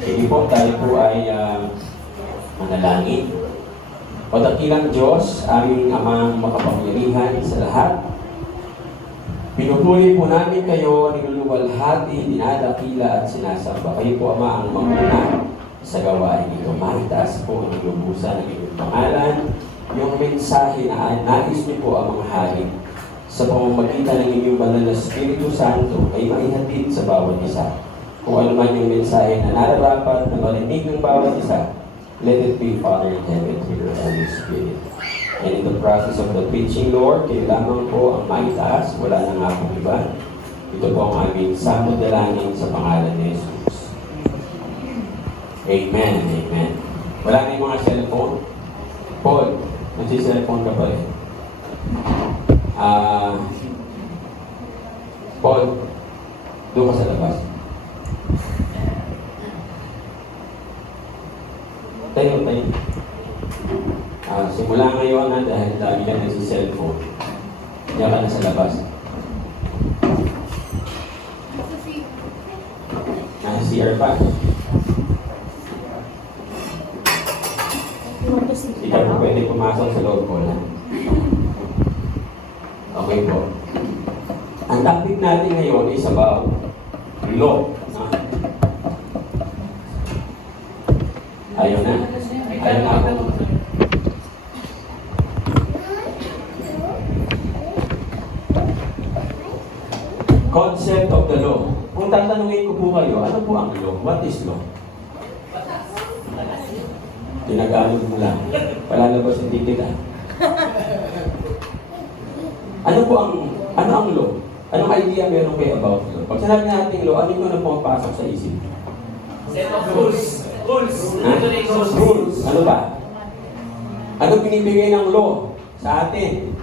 Sige po, tayo po ay manalangin. O dakilang Diyos, aming amang makapangyarihan sa lahat, pinupuri po namin kayo, niluluwalhati, dinadakila at sinasamba. Kayo po, Ama, ang manguna sa gawain ito. Mahitaas po ang lubusan ng inyong pangalan, yung mensahe na nais niyo po ang mga hari sa pamamagitan ng inyong banal na Espiritu Santo ay maihatid sa bawat isa. Kung ano man yung mensahe na nararapat na marinig ng bawat isa, let it be, Father in heaven, through your Holy Spirit. And in the process of the preaching, Lord, kayo lamang po ang maitaas, wala na nga pong iba. Ito po ang aming samod dalangin sa pangalan ni Jesus. Amen, amen. Wala na yung mga cellphone. Paul, nagsi-cellphone ka pa rin. Paul, doon ka sa labas. Tayo. Simula ngayon dahil lagi ka nagsi-cellphone, diyan ka na sa labas. Nasa CR pa. Hindi ka po pwede pumasok sa loob ko na. Okay po. Ang topic natin ngayon is about law. Ayaw na. Ayaw na ako. Concept of the law. Kung tatanungin ko po kayo, ano po ang law? What is law? Tinagamit mo lang. Palalabas hindi kita. Ano ang law? Anong idea meron kayo about law? Pag sinabi natin law, ano yung pumapasok sa isip? Set of rules. Rules. Ano ba? Ano binibigay ng law sa atin?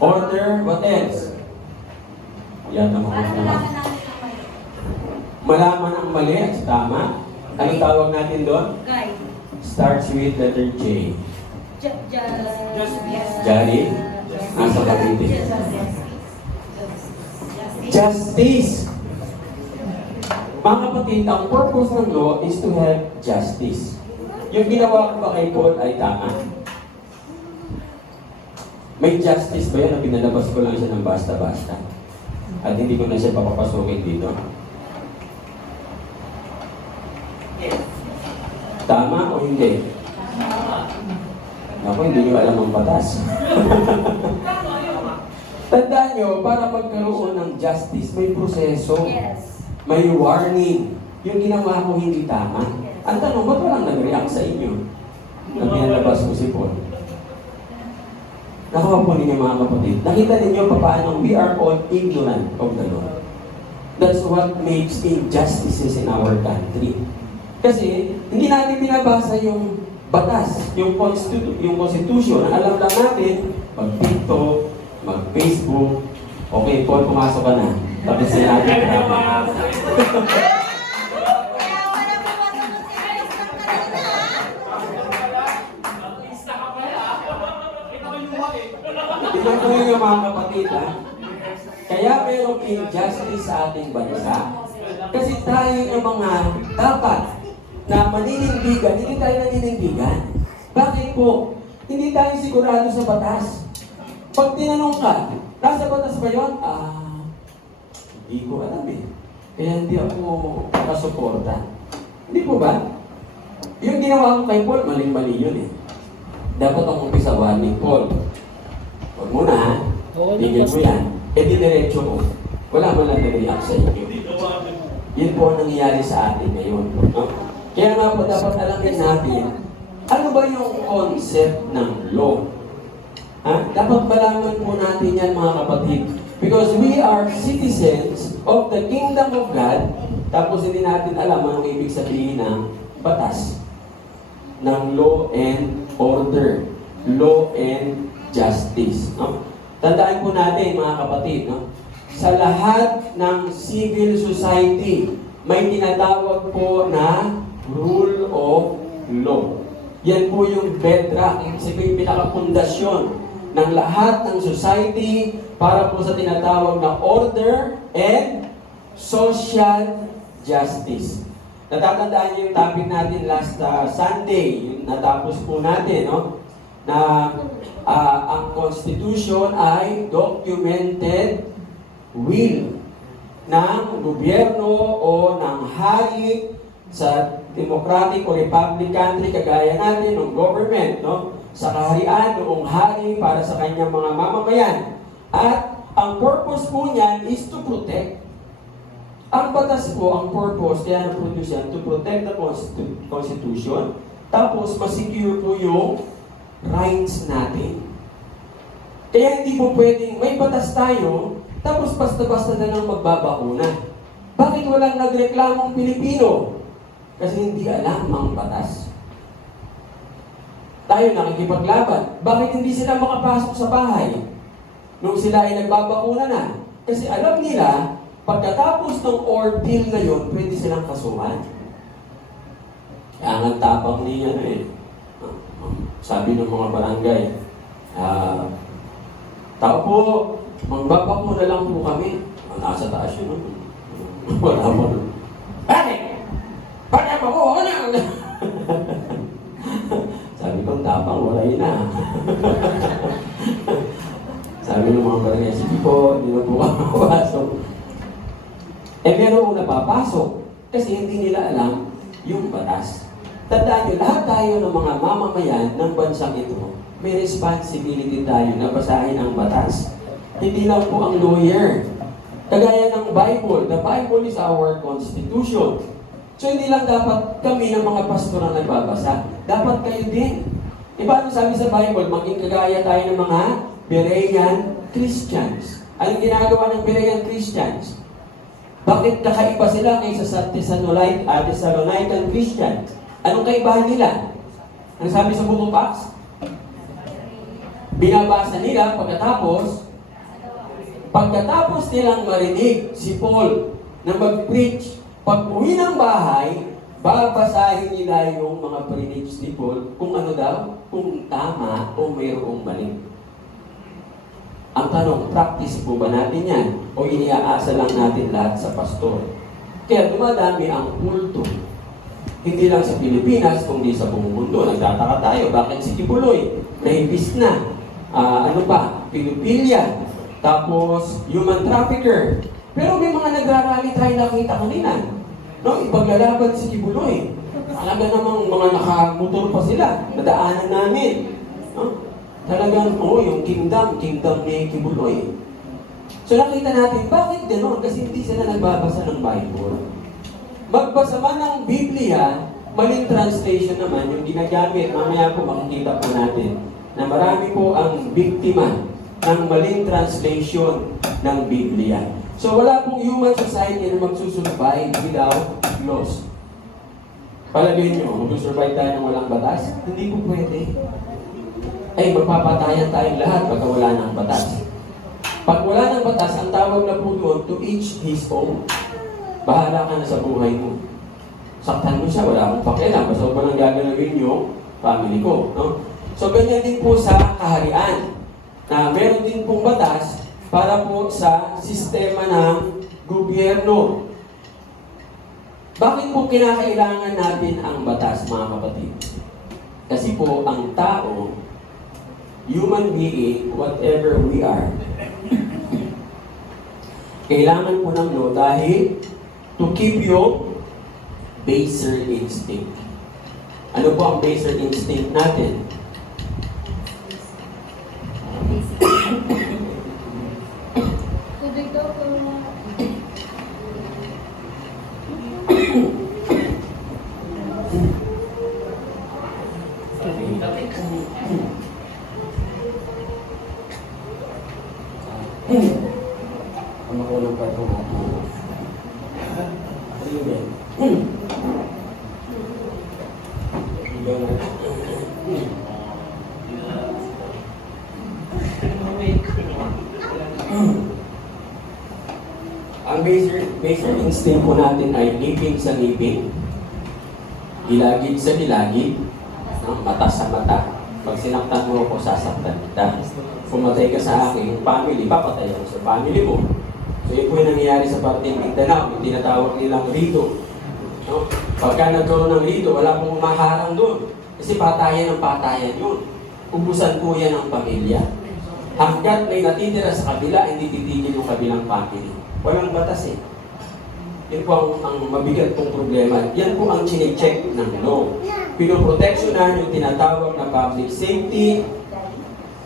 Order. What else? Yan ang mga naman. Malaman ang mali at tama. Ano tawag natin doon? Guide. Starts with letter J. Jari? Nasa Cavite. Justice. Mga kapatid, ang purpose ng law is to have justice. Yung ginawa ko ba kay Paul ay tama? May justice ba yan na pinalabas ko lang siya ng basta-basta? At hindi ko na siya papapasukin dito? Tama o hindi? Ako, hindi nyo alam ang batas. Tandaan nyo, para magkaroon ng justice, may proseso. Yes. May warning. Yung ginawa ko hindi tama. Ang tanong, ba't walang nag-react sa inyo? Na pinalabas ko si Paul. Nakuha po ninyo mga kapatid. Nakita ninyo paano we are all ignorant of the law. That's what makes injustices in our country. Kasi hindi natin binabasa yung batas, yung constitution. Alam lang natin, mag-TikTok, mag-Facebook. Okay, Paul, pumasok ka na. Tapos sinabi ka. Tingnan ko yung mga kapatid, ha? Kaya merong injustice sa ating bansa. Kasi tayo yung mga dapat na maninindigan, hindi tayo naninindigan. Bakit po? Hindi tayo sigurado sa batas. Pag tinanong ka, nasa batas ba yun? Hindi ko alam eh. Kaya hindi ako nakasuporta. Hindi po ba? Yung ginawa ko kay Paul, maling-mali yun eh. Dapat akong umpisawan ni Paul. Huwag muna ha. Tigil mo yan. E di diretso mo. Wala mo lang nag-react sa inyo. Yun po ang nangyayari sa atin ngayon. No? Kaya nga po dapat alamin natin, ano ba yung concept ng law? Dapat malaman po natin yan mga kapatid. Because we are citizens of the kingdom of God, tapos hindi natin alam anong ibig sabihin ng batas. Ng law and order. Law and justice. No? Tandaan po natin mga kapatid, no? Sa lahat ng civil society, may tinatawag po na rule of law. Yan po yung bedrock, yung pinakapundasyon ng lahat ng society para po sa tinatawag na order and social justice. Natatandaan niyo yung topic natin last Sunday, yung natapos po natin, no? Na ang Constitution ay documented will ng gobyerno o ng hari sa democratic o republic country kagaya natin ng government, no? Sa kaharian noong hari para sa kanyang mga mamamayan. At ang purpose po niyan is to protect. Ang batas po, ang purpose, kaya na-produce yan, to protect the Constitution. Tapos, masecure po yung rights natin. Kaya hindi po pwedeng, may batas tayo, tapos basta-basta na lang magbabakuna. Bakit walang nagreklamong Pilipino? Kasi hindi alam ang batas. Tayo nakikipaglaban. Bakit hindi sila makapasok sa bahay? Nung sila ay nagbabakuna na. Kasi alam nila, pagkatapos ng ordeal na yun, pwede silang kasuhan. Kaya ang tapang niya sabi ng mga barangay, tao po, magbabakuna lang po kami. Nasa taas yun. Wala mo. Bakit? Bakit ako? Ako na! Sabi ko, tapang, wala yun na. Sabi ng mga barangay, sige po, hindi na po makapasok. Meron kong napapasok kasi hindi nila alam yung batas. Tandaan nyo, lahat tayo ng mga mamamayan ng bansang ito, may responsibility tayo na basahin ang batas. Hindi lang po ang lawyer. Kagaya ng Bible, the Bible is our constitution. So hindi lang dapat kami ng mga pastor na nagbabasa. Dapat kayo din. Paano sabi sa Bible, maging kagaya tayo ng mga Berean Christians. Anong ginagawa ng Berean Christians? Bakit kakaiba sila kaysa sa Thessalonican Christian? Anong kaibahan nila? Ano sabi sa book of Acts? Binabasa nila pagkatapos nilang marinig si Paul na mag-preach, pag uwi ng bahay, babasahin nila yung mga preach ni Paul kung ano daw, kung tama o mayroong mali. Ang tanong, practice po ba natin yan? O iniaasa lang natin lahat sa pastor? Kaya dumadami ang kulto. Hindi lang sa Pilipinas, kundi sa buong mundo. Nagtataka tayo, bakit si Kibuloy? Rapist na. Pedophilia. Tapos, human trafficker. Pero may mga nagrarally tayo nakita kanina. No, ipaglalaban si Kibuloy. Talaga namang mga nakamotor pa sila. Nadaanan namin. No? Talagang, yung kingdom ni Kibuloy. So nakita natin, bakit gano'n? Kasi hindi sila nagbabasa ng Bible. Magbasa man ng Biblia, maling translation naman, yung ginagamit, mamaya po makikita po natin, na marami po ang biktima ng maling translation ng Biblia. So wala pong human society na magsusurvive without laws. Palagay nyo, magsusurvive tayo ng walang batas? Hindi po pwede. Ay magpapatayan tayong lahat pagka wala ng batas. Pag wala ng batas, ang tawag na po doon, to each his own. Bahala ka na sa buhay mo. Saktan mo siya, wala akong pakialam. Basta ko nang gagalawin yung family ko. No? So ganyan din po sa kaharian. Na meron din pong batas para po sa sistema ng gobyerno. Bakit po kinakailangan natin ang batas, mga kapatid? Kasi po, ang tao, human being, whatever we are, kailangan po ng law dahil to keep yung baser instinct. Ano po ang baser instinct natin? Tubig daw po. Ang makulong pa itong ating. Ano yun yan? Ang baser instinct po natin ay ngipin sa ngipin, ilagid sa ilagid, mata sa mata. Pag sinaktan mo ako, sasaktan kita. Pumatay ka sa aking family, papatay ako sa family mo. So yun po yung nangyayari sa parting Mindanao, yung tinatawag nilang rito. No? Pagka nagkaroon ng rito, wala pong umaharang doon. Kasi patayan ng patayan yun. Ubusan po yan ng pamilya. Hanggat may natitira sa kabila, hindi titigil yung kabilang family. Walang batas eh. Yan po ang mabigat pong problema. Yan po ang chine-check ng law. Pinoproteksyonan yung tinatawag na public safety,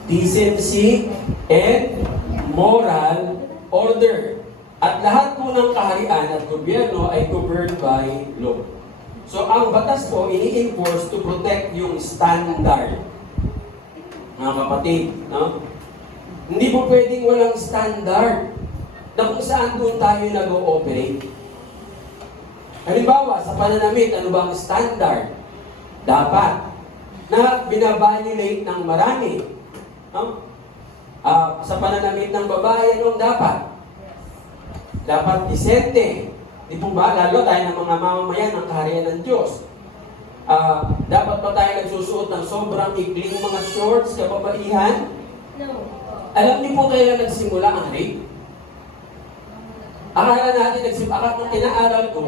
decency, and moral order. At lahat po ng kaharian at gobyerno ay governed by law. So ang batas po ini-enforce to protect yung standard. Mga kapatid, no? Hindi po pwedeng walang standard na kung saan doon tayo nag-ooperate. Halimbawa, sa pananamit, ano ba ang standard? Dapat na binabiolate ng marami. No? Sa pananamit ng babae, anong dapat? Dapat disente. Di po ba? Lalo tayo ng mga mamamayan ng kaharian ng Diyos. Dapat ba tayo nagsusuot ng sobrang ikling mga shorts, kababaihan? No. Alam niyo po kailan nagsimula ang rape? Akala natin, akala nung inaaral ko,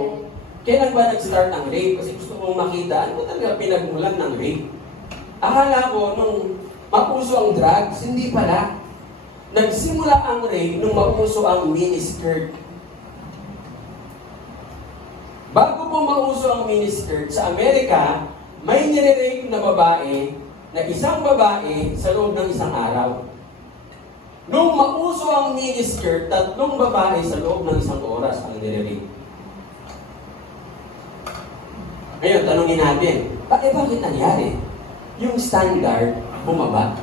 kailan ba nag-start ang rape? Kasi gusto kong makita, ano talaga pinagmulan ng rape? Akala ko, nung mapuso ang drugs, hindi pala. Nagsimula ang rape nung mapuso ang miniskirt. Bago po mauso ang miniskirt, sa Amerika, may nire-rape na babae, na isang babae sa loob ng isang araw. Nung mauso ang miniskirt, 3 babae sa loob ng 1 oras ang nire-rape. Ngayon, tanungin natin, bakit nangyari? Yung standard, bumaba.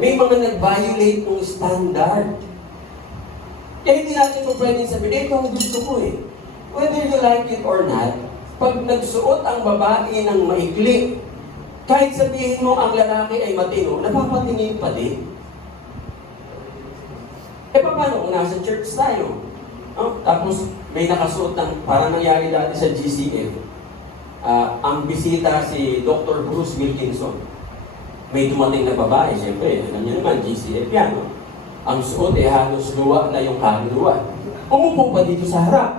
May mga nag-violate ng standard. Kaya hindi natin po pwedeng sabihin, ito ang gusto ko eh. Whether you like it or not, pag nagsuot ang babae ng maikli, kahit sabihin mo ang lalaki ay matino, napapatingin pa din. Paano kung nasa church tayo? Tapos may nakasuot ng, parang nangyari dati sa GCF. Ang bisita si Dr. Bruce Wilkinson. May dumating na babae, siyempre, alam niyo naman, GCF yan. No? Ang suot halos luwa na yung kaluluwa. Umupo pa dito sa harap.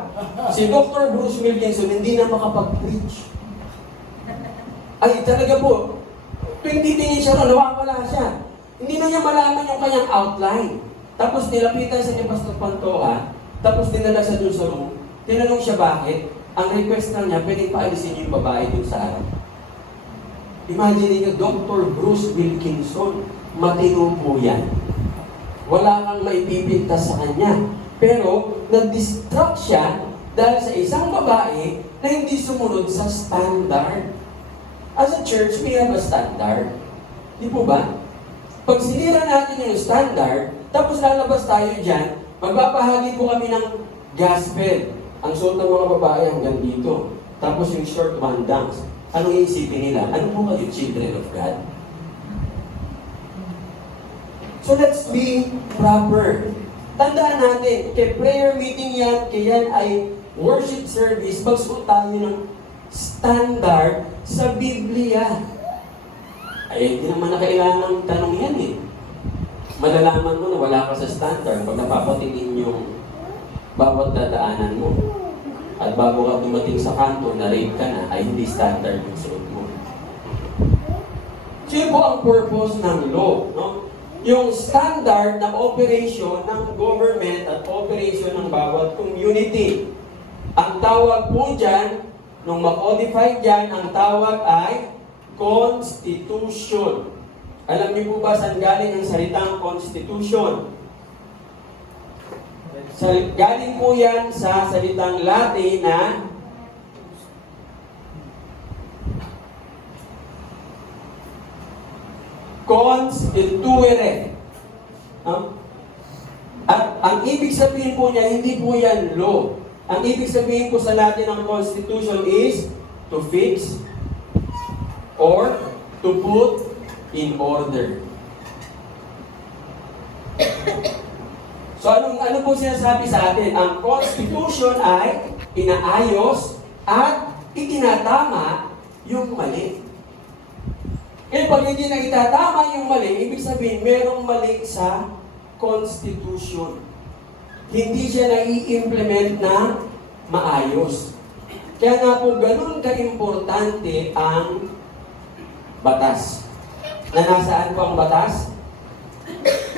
Si Dr. Bruce Wilkinson hindi na makapag-preach. Ay, talaga po. Tuwing titingin siya, nawawala siya. Hindi na niya malaman yung kanyang outline. Tapos nilapitan siya ni Pastor Pantoja, tapos dinala siya dun sa room. Tinanong siya bakit. Ang request lang niya, pwedeng paalisin yung babae dun sa harap. Imagine niyo, Dr. Bruce Wilkinson, matino po yan. Wala kang maipipintas sa kanya. Pero, nag-distract siya dahil sa isang babae na hindi sumunod sa standard. As a church, we have a standard. Di po ba? Pag sinira natin yung standard, tapos lalabas tayo dyan, magbabahagi po kami ng gospel. Ang suot ng mga babae hanggang dito. Tapos yung short bandangs. Anong iisipin nila? Ano po kayo, children of God? So let's be proper. Tandaan natin, kay prayer meeting yan, kaya yan ay worship service, magsuot tayo ng standard sa Biblia. Ay, hindi naman na kailangan ng tanong yan eh. Malalaman mo na wala ka sa standard pag napapatingin yung bawat dadaanan mo. At bago ka dumating sa kanto, na-rape ka na, ay hindi standard yung suot mo. So yun po ang purpose ng law. No? Yung standard na operation ng government at operation ng bawat community. Ang tawag po dyan, nung ma-codify dyan, ang tawag ay Constitution. Alam niyo po ba saan galing ang salitang Constitution? Galing po yan sa salitang Latin na constituere. At ang ibig sabihin po niya, hindi po yan law. Ang ibig sabihin po sa Latin ng Constitution is to fix or to put in order. So ano po sinasabi sa atin? Ang Constitution ay inaayos at itinatama yung mali. Kaya pag hindi na itatama yung mali, ibig sabihin merong mali sa Constitution. Hindi siya na-i-implement na maayos. Kaya nga po, ganun ka-importante ang batas. Na nasaan po ang batas?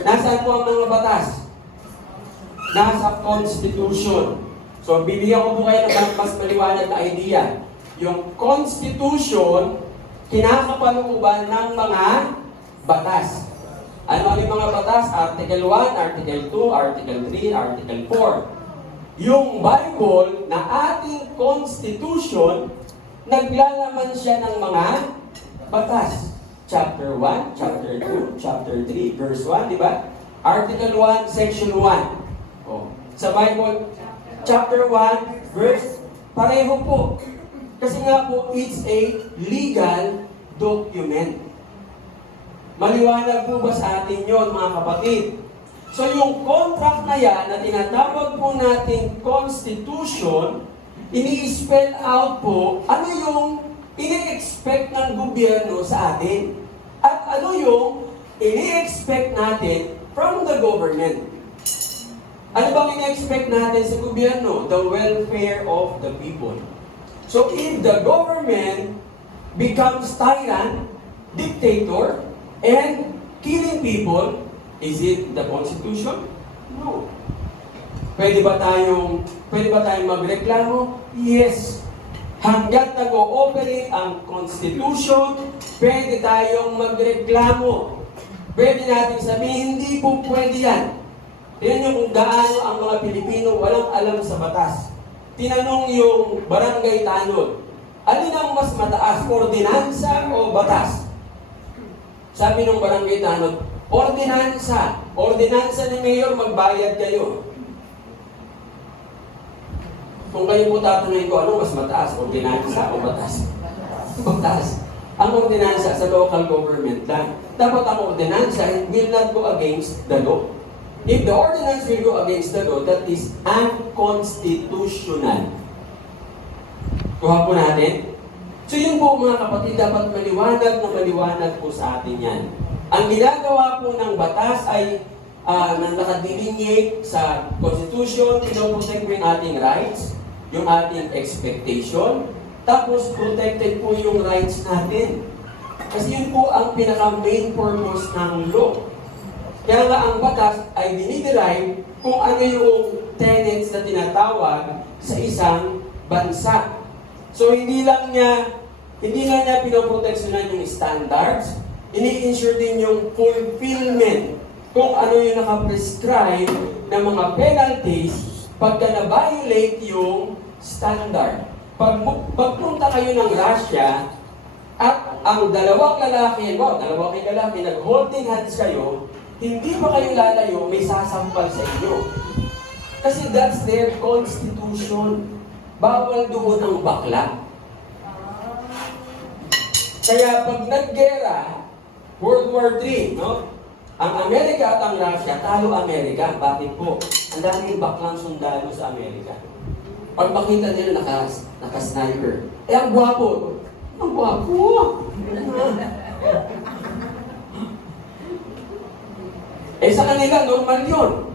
Nasaan po ang mga batas? Nasa Constitution. So, bibigyan ko po kayo ng mas maliwanag na idea. Yung Constitution, kinakapalooban ng mga batas. Ano ang mga batas? Article 1, Article 2, Article 3, Article 4. Yung Bible na ating Constitution, naglalaman siya ng mga batas. Chapter 1, Chapter 2, Chapter 3, Verse 1, di ba? Article 1, Section 1. Oh. Sa Bible, Chapter 1, Verse, pareho po. Kasi nga po, it's a legal document. Maliwanag po ba sa atin yon, mga kapatid? So yung contract na yan, na tinatawag po nating Constitution, ini-spell out po ano yung ini-expect ng gobyerno sa atin. At ano yung ini-expect natin from the government. Ano bang ini-expect natin sa gobyerno? The welfare of the people. So if the government becomes tyrant, dictator, and killing people, is it the Constitution? No. Pwede ba tayong magreklamo? Yes. Hanggat nag-ooperate ang Constitution, pwede tayong magreklamo. Pwede natin sabihin, hindi po pwede yan. Yan yung kung gaano ang mga Pilipino walang alam sa batas. Tinanong yung barangay tanod, alin ang mas mataas, ordinansa o batas? Sabi ng barangay tanod, ordinansa. Ordinansa ni Mayor, magbayad kayo. Kung kayo po tatanungin ko, ano mas mataas, ordinansa o batas? Batas. Ang ordinansa sa local government lang. Dapat ang ordinansa will not go against the law. If the ordinance will go against the law, that is unconstitutional. Kuha po natin. So yun po mga kapatid, dapat maliwanag po sa atin yan. Ang ginagawa po ng batas ay nakadelineate sa Constitution, pinoprotect po yung ating rights, yung ating expectation, tapos protected po yung rights natin. Kasi yun po ang pinaka-main purpose ng law. Kaya nga ang batas ay diniderive kung ano yung tenets na tinatawag sa isang bansa. So hindi lang niya pinoproteksyonan yung standards, ini-ensure din yung fulfillment kung ano yung nakaprescribe ng mga penalties pagka na-violate yung standard. Pagpunta kayo ng Russia at ang dalawang lalaki nag-holding hands kayo, hindi pa kayo lalayo, may sasampal sa inyo. Kasi that's their constitution. Bawal doon ang bakla. Kaya pag naggera, World War III, no? Ang Amerika at ang Russia, talo Amerika. Bakit po? Ang daming baklang sundalo sa Amerika. Pag makita nila naka-sniper, ang gwapo. Ang gwapo! Sa kanila, normal yun.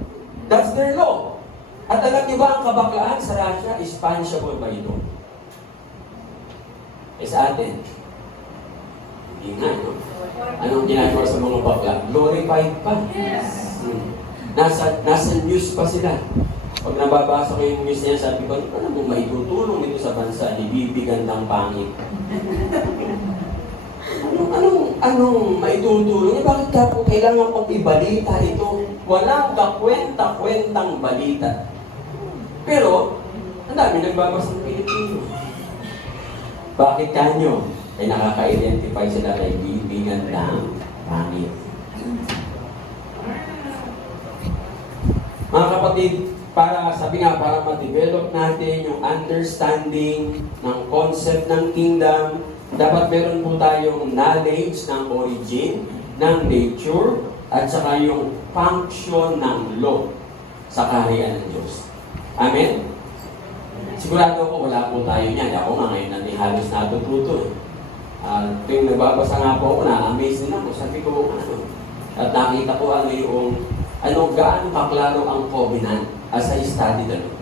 That's their law. At alam niyo ba, ang kabaklaan sa Russia is punishable by law. Sa atin, hindi nga, no? Anong ginagawa sa mga bakla? Glorified pa. Yes. Nasa news pa sila. Pag nababasa ko yung news niya, sabi ko, ano mo maitutulong dito sa bansa, ibibigandang pangit. Anong maitutulong? Bakit ka po kailangan pong ibalita ito? Walang kakwenta-kwentang balita. Pero, ang dami nagbabasa ng Pilipino. Bakit kanyo? Ay nakaka-identify sila kay bibigan ng pangit. Mga kapatid, para ma-develop natin yung understanding ng concept ng kingdom, dapat meron po tayong knowledge ng origin, ng nature, at saka yung function ng law sa kaharian ng Diyos. Amen? Sigurado ko wala po tayo niyan. Ako nga ngayon natin halos natututo. Tuwing nagbabasa nga po ako, na-amaze din ako. Sabi ko, at nakita ko gaano kaklaro ang covenant as I study the law.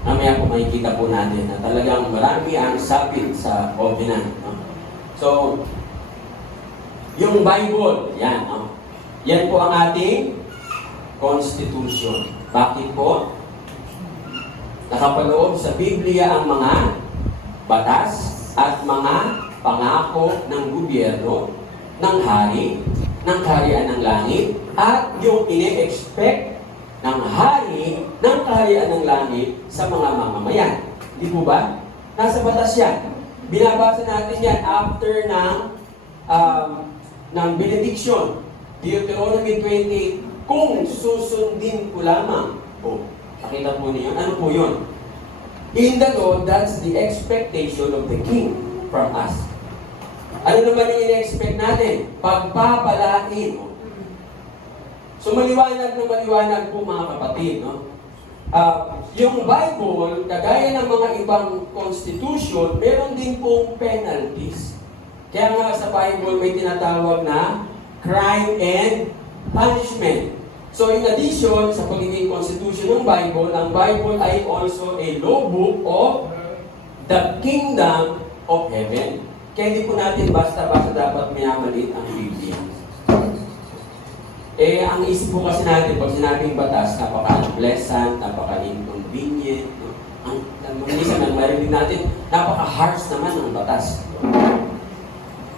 Mamaya po makikita po natin na talagang marami ang sabit sa covenant. No? So, yung Bible, yan. No? Yan po ang ating Constitution. Bakit po? Nakapaloob sa Biblia ang mga batas at mga pangako ng gobyerno, ng hari, ng kaharian ng langit, at yung ine-expect ng hari ng kaharian ng langit sa mga mamamayan. Di po ba? Nasa batas yan. Binabasa natin yan after ng benediction. Deuteronomy 28, kung susundin ko lamang. O, nakita po niyo, ano po yun? In the law, that's the expectation of the king from us. Ano naman yung ina-expect natin? Pagpapalain. So maliwanag na maliwanag po mga kapatid. No? Yung Bible, kagaya ng mga ibang constitution, meron din pong penalties. Kaya nga sa Bible may tinatawag na crime and punishment. So in addition sa pagiging constitution ng Bible, ang Bible ay also a law book of the kingdom of heaven. Kaya hindi po natin basta-basta dapat minamalit ang Biblia. Ang isip po kasi natin, pag sinabing batas, napaka-unpleasant, napaka-inconvenient. No? Minsan, marinig natin, napaka-harsh naman ng batas.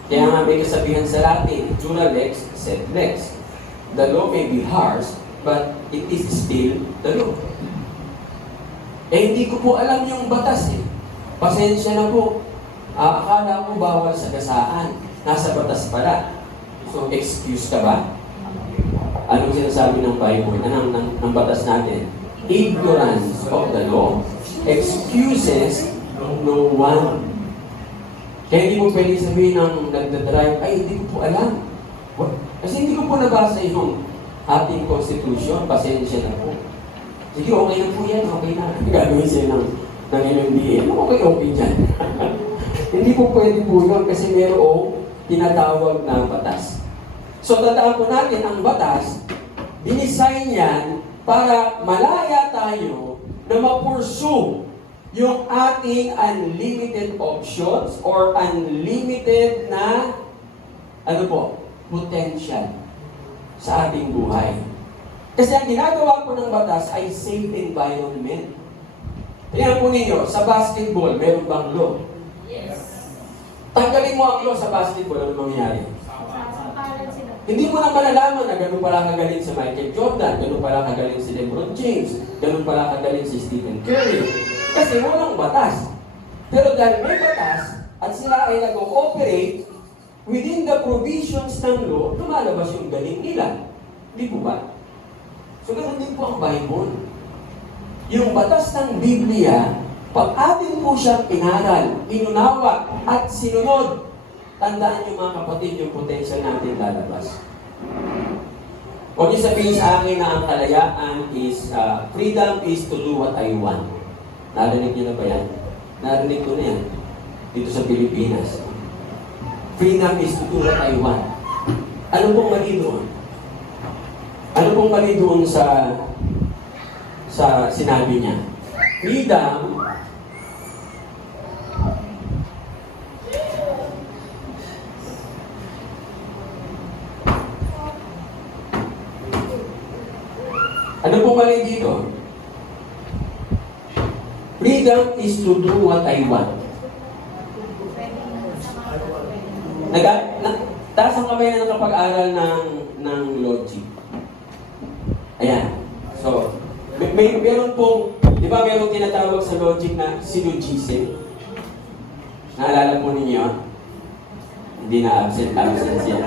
Kaya nga may kasabihan sa Latin, jura lex, sed lex. The law may be harsh, but it is still the law. Hindi ko po alam yung batas eh. Pasensya na po. Akala ko bawal sa gasaan. Nasa batas pala. So, excuse ka ba? Anong sinasabi ng Bible? Ng batas natin? Ignorance of the law excuses no one. Kaya hindi mo pwede sabihin ng nagdadrive, ay hindi ko po alam. Kasi hindi ko po nabasa yung ating constitution, pasensya na po. Sige, okay na po yan, okay na. Gagawin sila ng NMDA. Okay dyan. Hindi po pwede po yun kasi mayroong tinatawag na batas. So, tandaan po natin, ang batas, dinisign yan para malaya tayo na ma-pursue yung ating unlimited options or unlimited na, potential sa ating buhay. Kasi ang ginagawa po ng batas ay safe environment. Tingnan po ninyo, sa basketball, meron bang law? Yes. Tanggalin mo ang law sa basketball, ano mangyayari? Hindi mo na malalaman na ganun pala kagaling si Michael Jordan, ganun pala kagaling si LeBron James, ganun pala kagaling si Stephen Curry. Kasi walang batas. Pero dahil may batas, at sila ay nag-ooperate within the provisions ng law, lumalabas yung galing nila. Di po ba? So ganun din po ang Bible. Yung batas ng Biblia, pag atin po siyang inaral, inunawa, at sinunod, tandaan niyo mga kapatid, yung potential natin lalabas. Huwag niyo sabihin sa akin na ang kalayaan is, freedom is to do what I want. Narinig niyo na ba yan? Narinig ko na yan. Dito sa Pilipinas. Freedom is to do what I want. Ano pong mali doon? Ano pong mali doon sa sinabi niya? Freedom ano pong mali dito? Freedom is to do what I want. Taas ang kamay na nakapag-aral ng logic. Ayan. So, meron pong, di ba meron tinatawag sa logic na syllogism? Naalala po ninyo? Hindi na absent siya.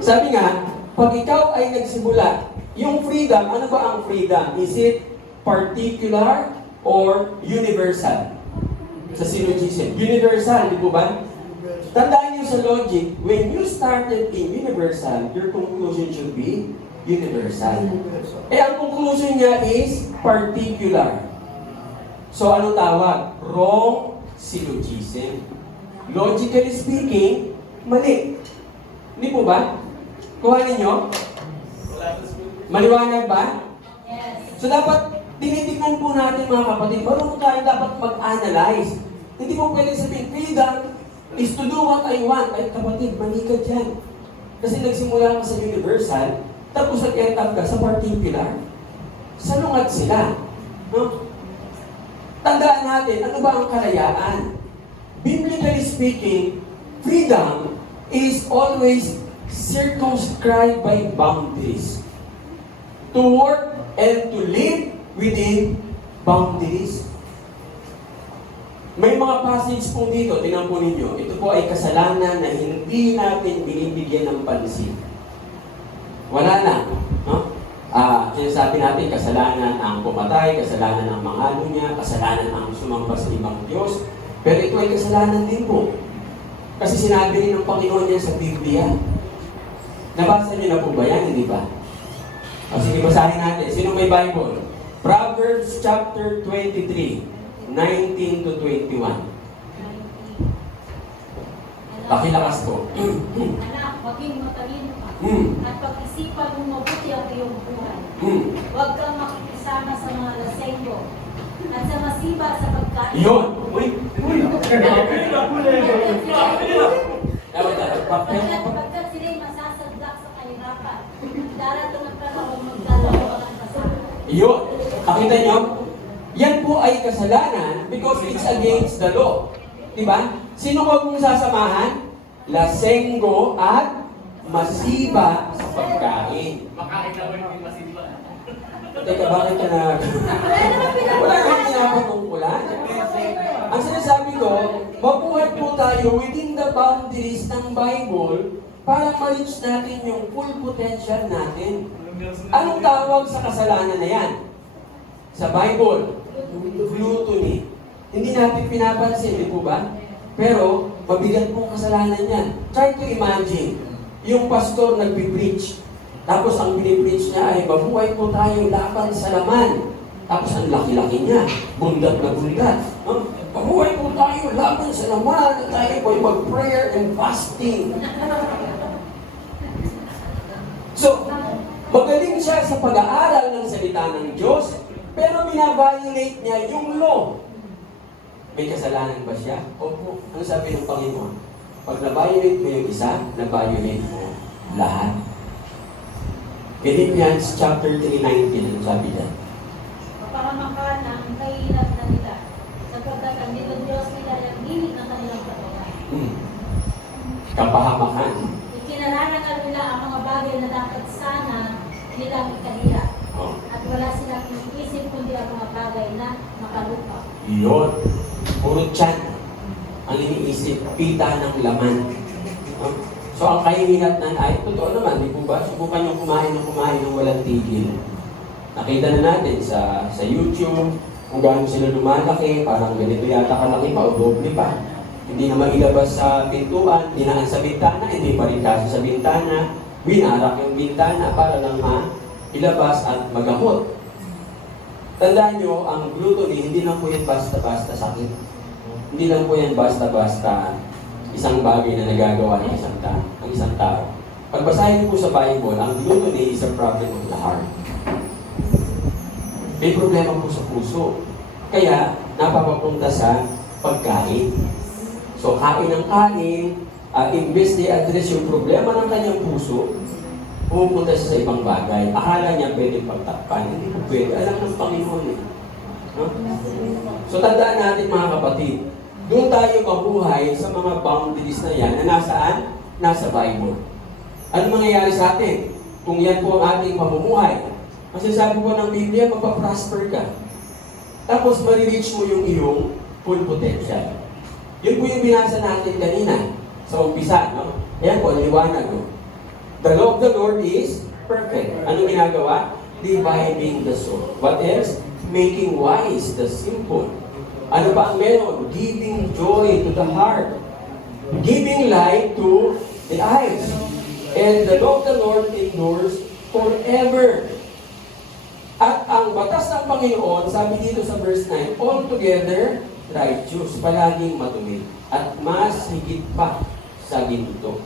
Sabi nga, pag ikaw ay nagsimula, yung freedom, ano ba ang freedom? Is it particular or universal? Sa syllogism. Universal, di po ba? Tandaan niyo sa logic, when you started in universal, your conclusion should be universal. Ang conclusion niya is particular. So, ano tawag? Wrong syllogism. Logically speaking, mali. Hindi po ba? Kuha ninyo? Maliwanag ba? Yes. So dapat tinitignan po natin mga kapatid, marunong tayo dapat mag-analyze. Hindi mo pwede sabihin, freedom is to do what I want. Ay kapatid, mali ka dyan. Kasi nagsimula ka sa universal, tapos nag-end up ka sa particular. Salungat sila. No? Tandaan natin, ano ba ang kalayaan? Biblically speaking, freedom is always circumscribed by boundaries. To work and to live within boundaries. May mga passage po dito, tingnan po ninyo, ito po ay kasalanan na hindi natin binibigyan ng pansin. Wala na. No? Sinasabi natin, kasalanan ang pumatay, kasalanan ang mangalo niya, kasalanan ang sumamba sa ibang Diyos. Pero ito ay kasalanan din po. Kasi sinabi rin ng Panginoon niya sa Biblia. Nabasa niyo na po ba yan? Hindi ba? Sige, basahin natin. Sino may Bible? Proverbs chapter 23, 19 to 21. Pakilakas po. Anak, maging matalino ka. At pag-isipan mong mabuti ang iyong buhay. Huwag kang makikisama sa mga lasenggo. At sa masiba sa pagkain. Yun! Uy! Pagkat sila'y masasadlak sa kahirapan, darating ang panahon magdalawa ang kasama. Yun! Nakita niyo? Yan po ay kasalanan because it's against the law. Diba? Sino ko kung sasamahan? Lasenggo at masiba sa pagkain. Makain na ba yung masiba? Teka, bakit ka na... Wala kang pinapatungkulan. Ang sinasabi ko, mabuhay po tayo within the boundaries ng Bible para ma-reach natin yung full potential natin. Anong tawag sa kasalanan na yan? Sa Bible, gluttony. Hindi natin pinapansin, di po ba? Pero, mabigat pong kasalanan yan. Try to imagine, yung pastor nagpipreach. Tapos ang pinipreach niya ay mabuhay po tayo laban sa laman. Tapos ang laki-laki niya, bundat na bundat. Huh? Mabuhay po tayo laban sa laman. Tayo po ay mag-prayer and fasting. So, magaling siya sa pag-aaral ng salita ng Diyos, pero binaviolate niya yung law. May kasalanan ba siya? Opo. Ano sabi ng Panginoon? Pag na-violate mo yung isa, na-violate mo lahat. Philippians chapter 3:19, ano sabi niya? Kapahamakan ang kahirap na nila, sapagkat ang Diyos nila ang limit ng kanilang katawan. Kapahamakan. Ikinararangal nila ang mga bagay na dapat sana nilang ikahirap. Oh. At wala silang isip kundi ang mga bagay na makalupa. Yun. Puro tiyan. Ang iniisip, pita ng laman. So ang kahihirap na ay, totoo naman, di po ba? Subukan yung kumain ng walang tigil. Nakita na natin sa YouTube, kung gaano sila lumalaki, parang ganito yata kalaki pa o doble pa. Hindi na mailabas sa pintuan, dinaan sa bintana, hindi pa rin kasi sa bintana, binarak yung bintana para lang ilabas at magamot. Tandaan nyo, ang gluttony, hindi lang po yan basta-basta sakit. Hindi lang po yan basta-basta isang bagay na nagagawa ng isang tao. Pagbasahin niyo po sa Bible, ang gluttony is a problem of the heart. May problema po sa puso. Kaya, napapapunta sa pagkain. So, kain ng kain, imbes na address yung problema ng kanyang puso, pumupunta siya sa ibang bagay. Akala niya pwedeng pagtakpan. Hindi po pwede. Alam ng Panginoon eh. No? So, tandaan natin mga kapatid, doon tayo mabuhay sa mga boundaries na yan na nasaan? Nasa Bible. Ano mangyayari sa atin? Kung yan po ang ating pamumuhay, ang sinasabi po ng Biblia, magpa-prosper ka. Tapos marireach mo yung iyong full potential. Yun po yung binasa natin kanina sa umpisa. No? Ayan po, liwanag. No? The law of the Lord is perfect. Ano ginagawa? Dividing the soul. What else? Making wise the simple. Ano pa ang meron? Giving joy to the heart. Giving light to the eyes. And the law of the Lord endures forever. At ang batas ng Panginoon, sabi dito sa verse 9, altogether righteous, palaging matuwid, at mas higit pa sa ginto.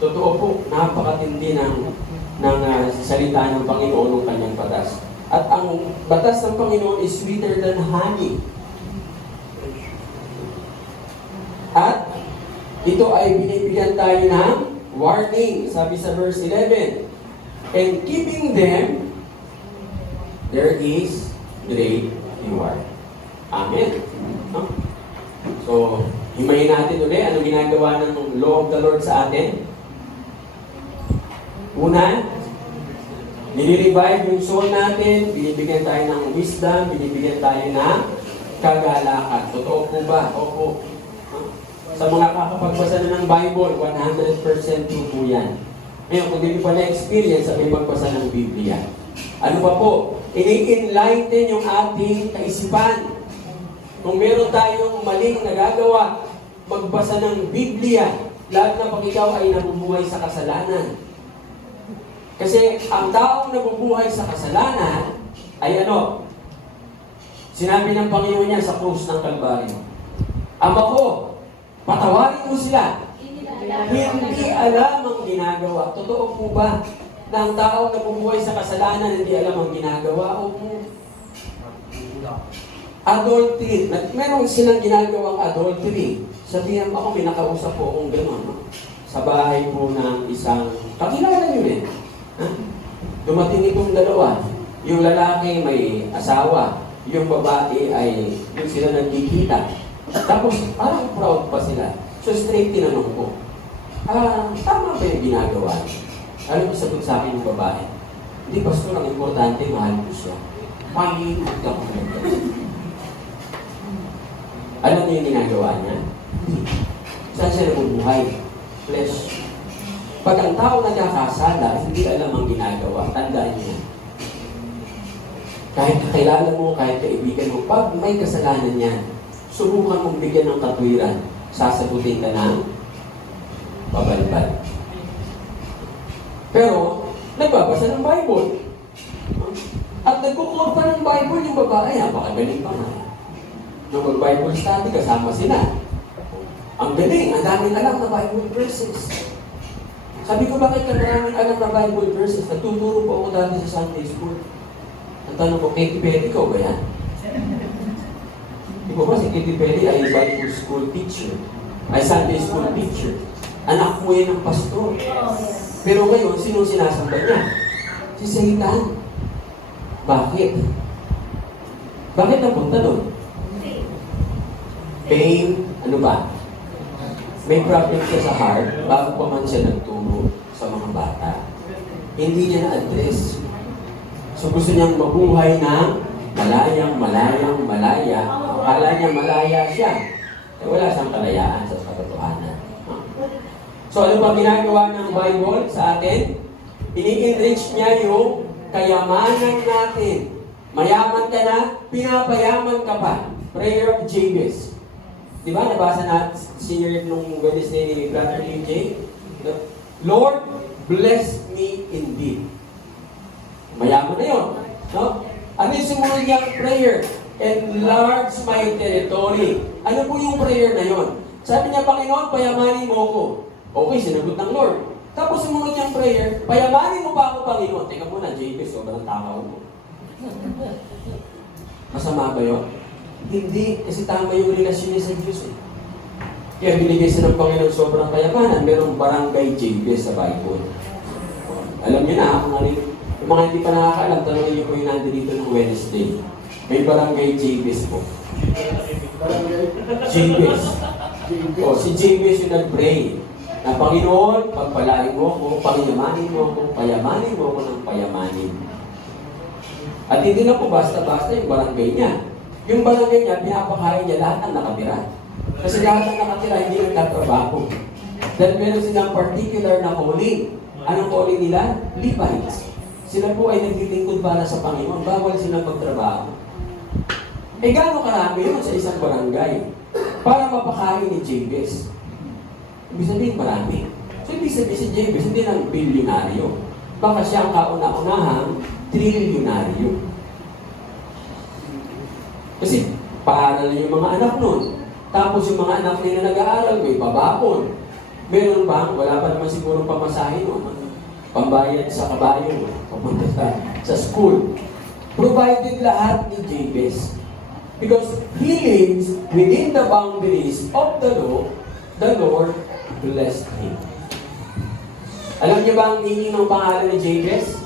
Totoo po, napakatindi ng salita ng Panginoon ng kanyang batas. At ang batas ng Panginoon is sweeter than honey. At ito ay binibigyan tayo ng warning, sabi sa verse 11. And keeping them, there is great reward. Amen. No? So, himayin natin ulit, ano ginagawa ng law of the Lord sa atin? Una, nire-revive yung soul natin, binibigyan tayo ng wisdom, binibigyan tayo ng kagalakan. Totoo po ba? Opo. Sa mga kakapagbasa na ng Bible, 100% true po yan. Ngayon, kung hindi pa na-experience sa pagbasa ng Biblia, ano pa po? Ini-enlighten yung ating kaisipan. Kung meron tayong maling nagagawa, magbasa ng Biblia, lahat na pag ikaw ay nabubuhay sa kasalanan. Kasi ang taong nabubuhay sa kasalanan ay ano? Sinabi ng Panginoon niya sa krus ng Kalbaryo, Ama ko, patawarin mo sila. Hindi alam ang ginagawa. Totoo po ba na ang taong nabubuhay sa kasalanan hindi alam ang ginagawa? O po? Adultery. Meron silang ginagawang adultery. Sa tiyam ako, may nakausap po akong gano'n. No? Sa bahay po ng isang, kakilala nyo eh. Ha? Dumating itong dalawa. Yung lalaki may asawa. Yung babae ay yung sila nagkikita. Tapos parang proud pa sila. So straight tinanong ko, tama ba yung ginagawa niya? Alam mo, sagot sa akin yung babae, hindi pastor, ang importante, mahal ko siya. Panginoon ka ko. Alam niyo yung ginagawa niya? Saan siya nabubuhay? Flesh. Pag ang tao nagkakasala, hindi alam ang ginagawa. Tandaan niya. Kahit kakilala mo, kahit kaibigan mo, pag may kasalanan yan, subukan mong bigyan ng katwiran, sasagutin ka ng pabalbal. Pero, nagbabasa ng Bible. At nagkukuha pa ng Bible yung babae, napakagaling pa nga. Nung mag-Bible study, kasama sila. Ang galing, ang daming alam na Bible verses. Sabi ko, bakit ka maraming alam na Bible verses? Nagtuturo po ako dati sa Sunday school. Ang tanong ko, Katie Perry, ikaw ba yan? Di ba ba si Katie Perry ay Bible school teacher? Ay Sunday school teacher? Anak mo yan ng pastor. Pero ngayon, sino sinasamba niya? Si Satan. Bakit? Bakit napunta doon? Pain, ano ba? May problem siya sa heart bago pa man siya nagturo sa mga bata. Hindi niya na-address. So gusto niyang mabuhay ng malaya. Akala niya malaya siya. Eh, wala siyang kalayaan sa katotohanan. So ano ba ginagawa ng Bible sa atin? Ini-enrich niya yung kayamanan natin. Mayaman ka na, pinapayaman ka pa. Prayer of Jabez. Di ba? Nabasa na senior nung Wednesday ni Brother EJ. Lord, bless me indeed. Mayaman na yun. No? Ano yung sumunod niyang prayer? Enlarge my territory. Ano po yung prayer na yun? Sabi niya, Panginoon, payamanin mo ako. Okay, sinagot ng Lord. Tapos sumunod niyang prayer, payamanin mo ba ako, Panginoon? Teka muna, JP, sobrang takaw mo. Masama ba yun? Hindi, kasi tama yung relasyon niya sa Diyos eh. Kaya binigay siya ng Panginoon sobrang kayamanan, merong barangay Jabez sa Bible. Alam niyo na, yung mga hindi pa nakakaalam, tanongin niyo po yung nandito ng Wednesday. May barangay Jabez po. Jabez. O, si Jabez yung nag-pray. Na Panginoon, pagpalain mo ako, pangiyamanin mo ako, payamanin mo ako ng payamanin. At hindi na po basta-basta yung barangay niya. Yung barangay niya, pinapakain niya lahat ng nakatira. Kasi lahat ng nakatira, hindi nagtatrabaho. Dahil meron silang particular na calling. Anong calling nila? Levites. Sila po ay naglilingkod para sa Panginoon. Bawal silang magtrabaho. Eh, gaano karami yun sa isang barangay? Para mapakain ni Jabez. Ibig sabihin marami. So, ibig sabihin si Jabez, hindi lang bilyonaryo. Baka siya ang kauna-unahang trilyonaryo. Kasi, paaral yung mga anak nun. Tapos yung mga anak nila nag-aaral, may pabakon. Meron ba? Wala pa naman siguro pamasahe nun. Pambayad sa kabayo, papunta sa school. provided lahat ni Jabez. Because he lives within the boundaries of the law, the Lord blessed him. Alam niyo ba ang meaning ng pangalan ni Jabez?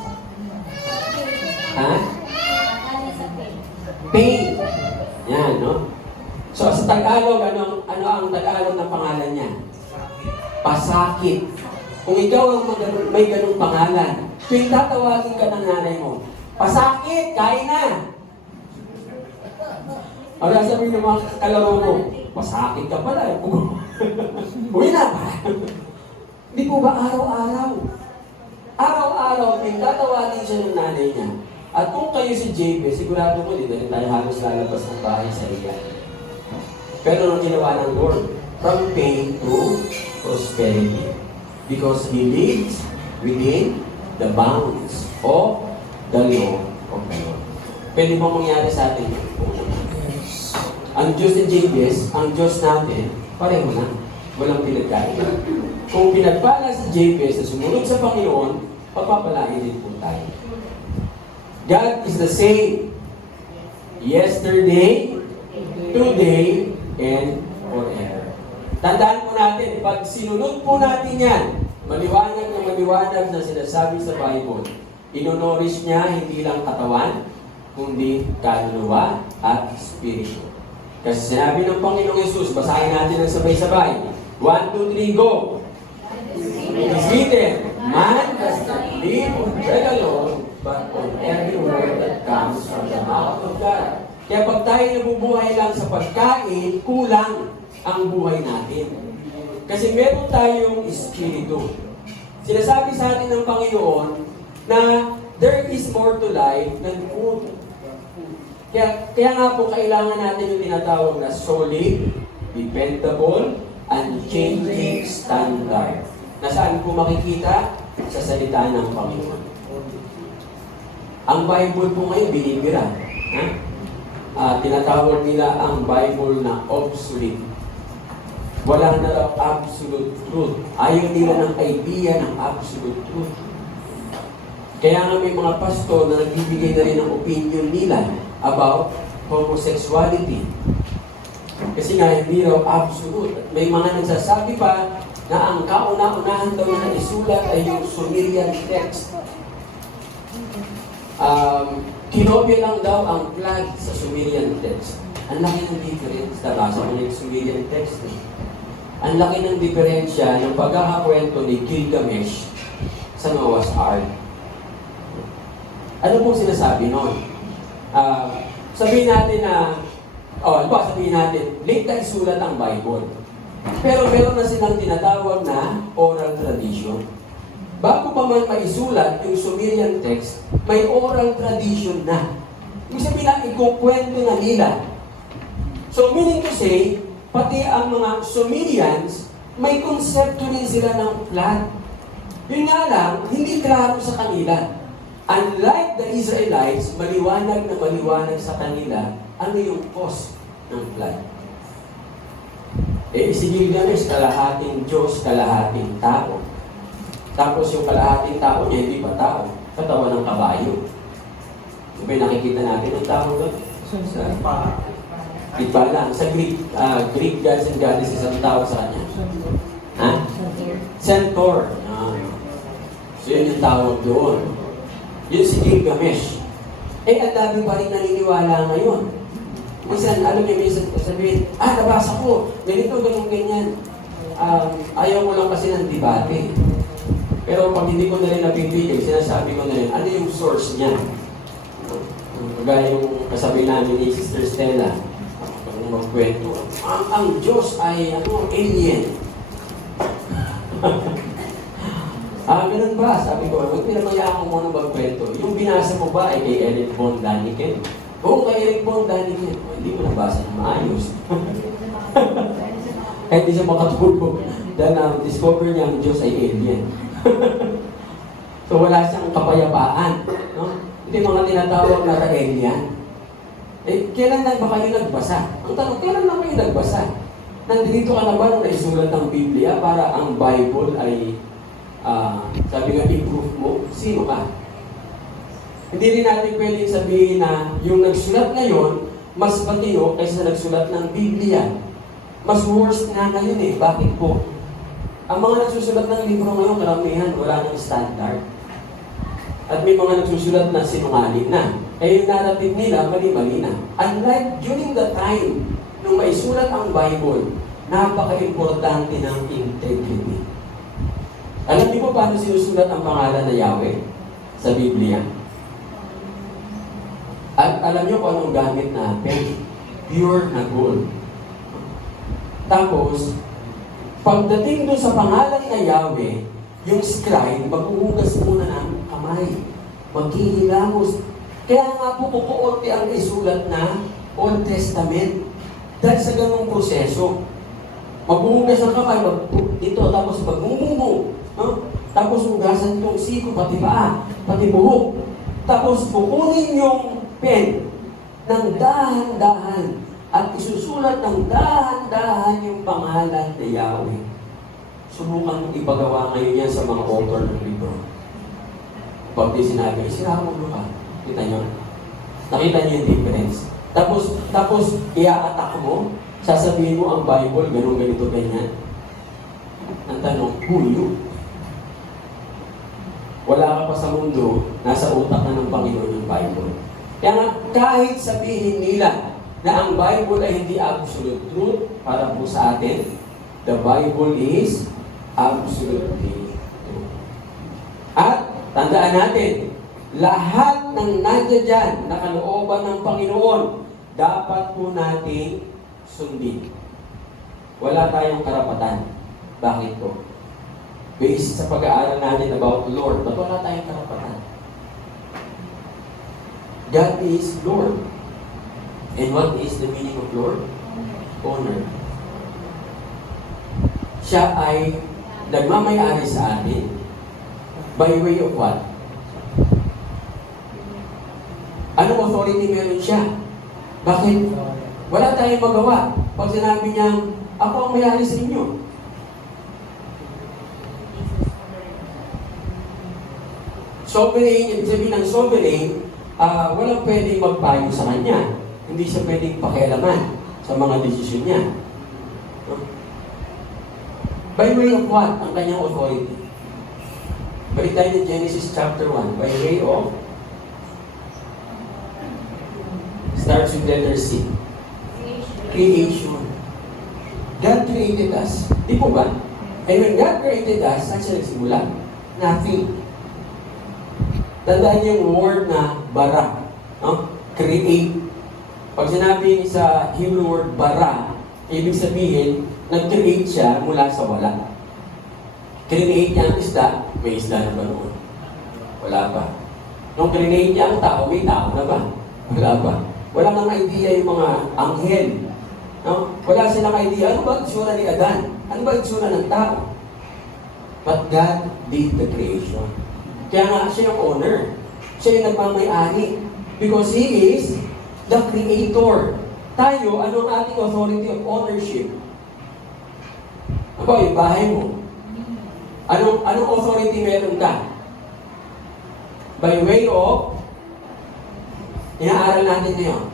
Ha? Akala sa pen. Pain. Yan, no? So, sa Tagalog, ano ang Tagalog ng pangalan niya? Pasakit. Kung ikaw ang may ganung pangalan, tuwing tatawagin ka ng nanay mo, pasakit, kain na! O sabihin ng mga kalaro mo, pasakit ka pala. Uwi na ba? Hindi po ba araw-araw? Araw-araw, tuwing tatawagin siya ng nanay niya. At kung kayo si JP, sigurado ko, hindi na rin tayo halos lalabas ng bahay sa iya. Pero nung ginawa ng Lord, from pain to prosperity. Because He lives within the bounds of the law of the Lord. Pwede ba mangyari sa atin yun? Ang Diyos ni Jabez, ang Diyos natin, pareho na. Walang pinagkaiba. Kung pinagpala si Jabez na sumunod sa Panginoon, pagpapalain din po tayo. God is the same yesterday, today, and forever. Tandaan po natin, pag sinunod po natin yan, maliwanag na maliwanag na sinasabi sa Bible, inonorish niya hindi lang katawan, kundi kaluluwa at spirito. Kasi sinabi ng Panginoong Yesus, basahin natin ang sabay-sabay. 1, 2, 3, go! It is written, man does not live on bread alone, but on every word that comes from the mouth of God. Kaya pag tayo nabubuhay lang sa pagkain, kulang ang buhay natin. Kasi meron tayong espiritu. Sinasabi sa atin ng Panginoon na there is more to life than food. Kaya nga po kailangan natin yung tinatawag na solid, dependable, unchanging standard. Nasaan po makikita? Sa salita ng Panginoon. Ang Bible po ngayon binibira. Tinatawag nila ang Bible na obsolete. Wala na daw absolute truth. Ayaw nila ng idea ng absolute truth. Kaya nga may mga pastor na nagbibigay na rin ng opinion nila about homosexuality. Kasi nga hindi raw absolute. May mga nagsasabi pa na ang kauna-unahan daw na isulat ay yung Sumerian text. Kinopya lang daw ang flag sa Sumerian text. Ang laki ng difference. Nabasa ko yung Sumerian text. Ang laki ng diferensya ng pagkakakwento ni Gilgamesh sa Noah's Ark. Ano pong sinasabi nun? Sabihin natin na, sabihin natin, late na isulat ang Bible. Pero meron na silang tinatawag na oral tradition. Bago pa man maisulat yung Sumerian text, may oral tradition na. Ibig sabihin na, ikukwento na nila. So, meaning to say, pati ang mga Sumerians, may konsepto rin sila ng flood. Yun nga lang, hindi klaro sa kanila. Unlike the Israelites, maliwanag na maliwanag sa kanila ano yung cause ng flood. Si Gilgamesh, kalahating Diyos, kalahating tao. Tapos yung kalahating tao niya, hindi pa tao. Katawan ng kabayo. Diba nakikita natin ang tao doon? Iba lang. Sa Greek gods and goddesses, ang tawag sa kanya? Ha? Centaur. So yun yung tawag doon. Yun si Gilgamesh. Ang dami pa rin naniniwala ngayon. Minsan, alam niyo, minsan sabihin, nabasa ko, ganito, ganyan. Ayaw mo lang kasi ng debate. Pero pag hindi ko na rin napipili, sinasabi ko na rin, ano yung source niya? Kagaya yung kasabi namin ni Sister Stella, kung magkwento, ang Diyos ay alien. Ganun ba? Sabi ko, huwag pinamayaan ko muna magkwento. Yung binasa mo ba ay kay Eric Von Daniken? Oo, kay Eric Von Daniken. Hindi mo nabasa ng maayos. Kahit di siya makatulog. Dahil discover niya ang Diyos ay alien. So wala siyang kapayapaan. No? Ito yung mga tinatawag na alien. Kailan na ba kayo nagbasa? Ang tanong, kailan na kayo nagbasa? Nandito ka na ba nung naisulat ng Biblia para ang Bible ay sabi nga, improve mo? Sino ka? Hindi rin natin pwedeng sabihin na yung nagsulat ngayon, mas matino kaysa nagsulat ng Biblia. Mas worse nga ngayon eh. Bakit po? Ang mga nagsusulat ng libro ngayon, karamihan, wala nang standard. At may mga nagsusulat na sinungaling na. Eh yung narrative nila, mali-mali na. Unlike during the time, nung may sulat ang Bible, napaka-importante ng integrity. Alam niyo po paano sinusulat ang pangalan na Yahweh sa Biblia? At alam niyo kung anong gamit natin? Pure na gold. Tapos, pagdating doon sa pangalan na Yahweh, yung scribe, maghuhugas muna ng kamay. Maghihilamos. Kaya nga po, kukuunti ang isulat na Old Testament. Dahil sa ganung proseso, maghuhugas ng kamay, ito, tapos magmumumo. No? Tapos hugasan itong siko, pati paa, pati buhok. Tapos kukunin yung pen ng dahan-dahan at isusulat ng dahan-dahan yung pangalan ni Yahweh. Subukan mong ipagawa ngayon yan sa mga author ng libro. Pag di sinabi, sinamulo ka. Kita nyo? Nakita nyo yung difference. Tapos i-a-attack mo, sasabihin mo ang Bible, ganun, ganito, ganyan. Ang tanong, who you? Wala ka pa sa mundo, nasa utak na ng Panginoon yung Bible. Kaya nga, kahit sabihin nila na ang Bible ay hindi absolute truth para po sa atin, the Bible is absolutely true. At, tandaan natin, lahat ng nandiyan dyan na kalooban ng Panginoon, dapat po nating sundin. Wala tayong karapatan. Bakit po? Based sa pag-aaral natin about Lord, ba't wala tayong karapatan? God is Lord. And what is the meaning of Lord? Honor. Siya ay nagmamayari sa atin by way of what? Anong authority meron siya? Bakit? Wala tayong magawa. Pag sinabi niya, ako ang mayari sa inyo. Sovereign, ibig sabihin ng sovereign, walang pwedeng magpayo sa kanya. Hindi siya pwedeng pakialaman sa mga desisyon niya. By way of what? Ang kanyang authority. Balik tayo ng Genesis chapter 1. By way of, starts with letter C. Creation. God created us. Di po ba? And when God created us, saan siya nagsimula? Nothing. Tandaan niyo yung word na bara. No? Create. Pag sinabi sa Hebrew word bara, ibig sabihin, nag-create siya mula sa wala. Create niya ang isda, may isda na ba noon? Wala pa. Nung create niya ang tao, may tao na ba? Wala pa. Wala nang idea yung mga anghel. No? Wala silang idea, ano ba itsura ni Adan? Ano ba itsura ng tao? But God did the creation. Kaya nga siya yung owner. Siya yung nagmamayari. Because He is the Creator. Tayo, ano ang ating authority of ownership? Ano ba yung bahay mo? Anong authority meron ka? By way of, inaaral natin ngayon.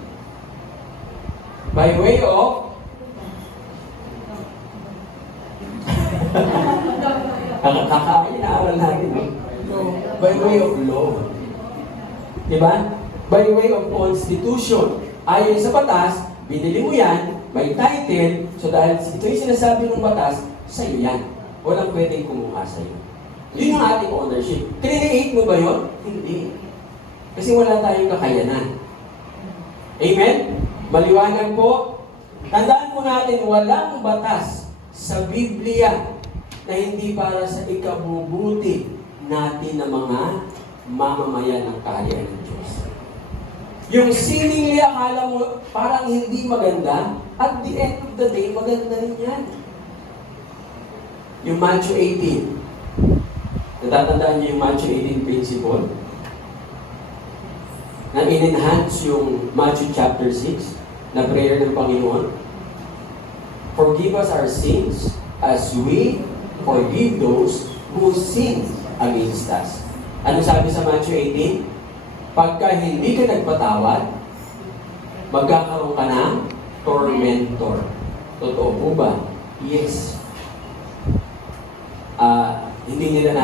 By way of, inaaral natin, no? By way of law. Diba? By way of constitution. Ayon sa batas, binili mo yan, may title, so dahil ito yung sinasabi ng batas, sa'yo yan. Walang pwedeng kumuha sa'yo. Yun ang ating ownership. Create mo ba yun? Hindi. Kasi wala tayong kakayanan. Amen? Maliwanag po. Tandaan po natin, walang batas sa Biblia na hindi para sa ikabubuti natin na mga mamamayan ng kaharian ng Diyos. Yung seemingly akala mo parang hindi maganda, at the end of the day, maganda rin yan. Yung Matthew 18. Natatandaan niyo yung Matthew 18 principle? Na in-enhance yung Matthew chapter 6 na prayer ng Panginoon. Forgive us our sins as we forgive those who sin against us. Ano sabi sa Matthew 18? Pagka hindi ka nagpatawad, magkakaroon ka ng tormentor. Totoo po ba? Yes. Hindi nila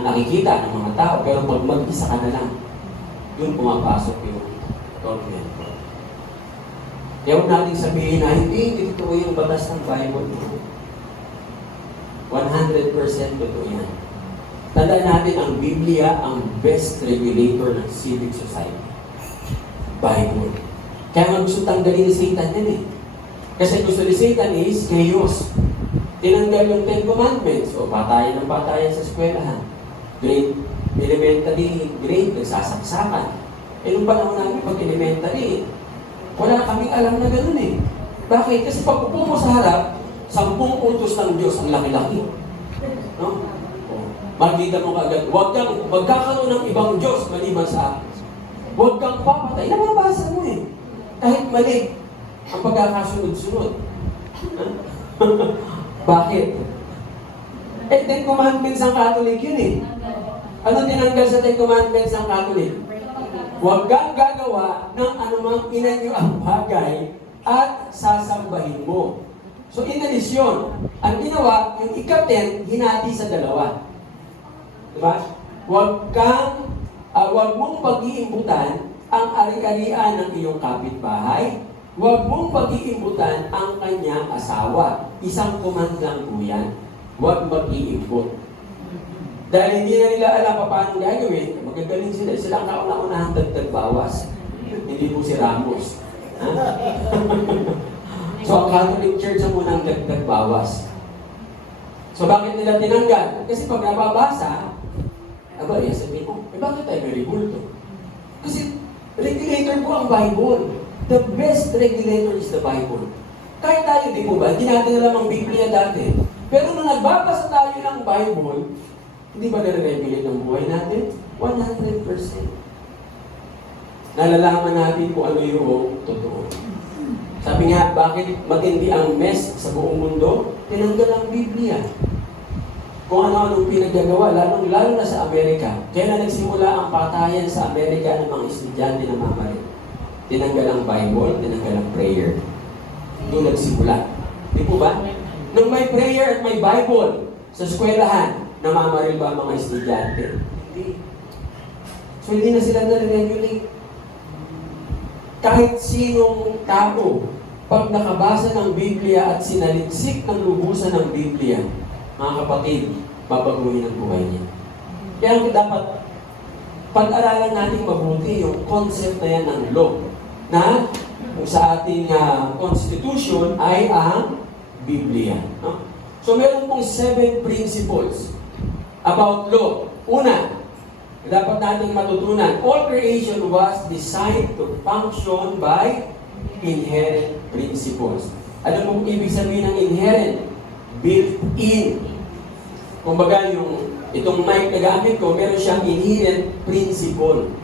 nakikita ng mga tao, pero pag mag-isa ka na lang, yun pumapasok yung tormentor. Kaya huwag natin sabihin na hindi totoo yung batas ng Bible. 100% totoo yan. Tandaan natin ang Biblia ang best regulator ng civic society. Bible. Kaya nga gusto tanggalin ni Satan yan eh. Kasi gusto ni Satan is chaos. Tinanggal yung 10 Commandments. O patayan ng patayan sa eskwelahan. Grade, elementary grade, nagsasaksakan. Nung panahon namin pag elementary, wala kaming alam na gano'n eh. Bakit? Kasi pag upo mo sa harap, 10 utos ng Diyos, ang laki-laki. No? Makikita mo kaagad, huwag kang magkakaroon ng ibang Diyos maliban sa akin. Huwag kang papatay. Nababasa mo eh. Kahit mali ang pagkakasunod-sunod. Bakit? Eh, 10 Commandments ang Catholic yun eh. Ano tinanggal sa 10 Commandments ang Catholic? Huwag kang gagawa ng anumang inanyo ang bagay at sasambahin mo. So, inalis yun. Ang ginawa, yung ika-10, hinati sa 2. Diba? Huwag mong pag-iimbutan ang ari-arian ng iyong kapitbahay. Huwag mong pag-iimbutan ang kanyang asawa. Isang command lang po yan. Huwag mag-iimbut. Dahil hindi na nila alam paano gagawin, magagaling sila. Sila ang kauna-unahang dagdag bawas. Hindi po si Ramos. So, ang Catholic Church ang unang dagdag bawas. So, bakit nila tinanggal? Kasi pag nababasa, sabihin ko, bakit tayo may rebulto? Kasi, regulator po ang Bible. The best regulator is the Bible. Kahit tayo, di po ba, hindi natin alam ang Biblia dati. Pero nung nagbabasa tayo ng Bible, hindi ba nare-regulate ang buhay natin? 100%. Nalalaman natin kung ano yung totoo. Sabi nga, bakit matindi ang mess sa buong mundo? Tinanggal ang Biblia. Kung ano-anong pinaggagawa, lalo na sa Amerika. Kaya na nagsimula ang patayan sa Amerika ng mga estudyante na mamalit. Tinanggal ang Bible, tinanggal ang prayer. Doon nagsimula. Di po ba? Nung may prayer at may Bible sa eskwelahan, namamaril ba ang mga estudyante? Hindi. So hindi na sila na-regulate. Kahit sinong tao, pag nakabasa ng Biblia at sinaliksik ng lubusan ng Biblia, mga kapatid, babaguhin ang buhay niya. Kaya dapat pag-aralan natin mabuti yung concept na yan ng law, na kung sa ating constitution ay ang Biblia. No? So meron pong 7 principles about law. Una, dapat nating matutunan, all creation was designed to function by inherent principles. Ano pong ibig sabihin ng inherent? Built-in. Kumbaga, itong mic na gamit ko, meron siyang inherent principle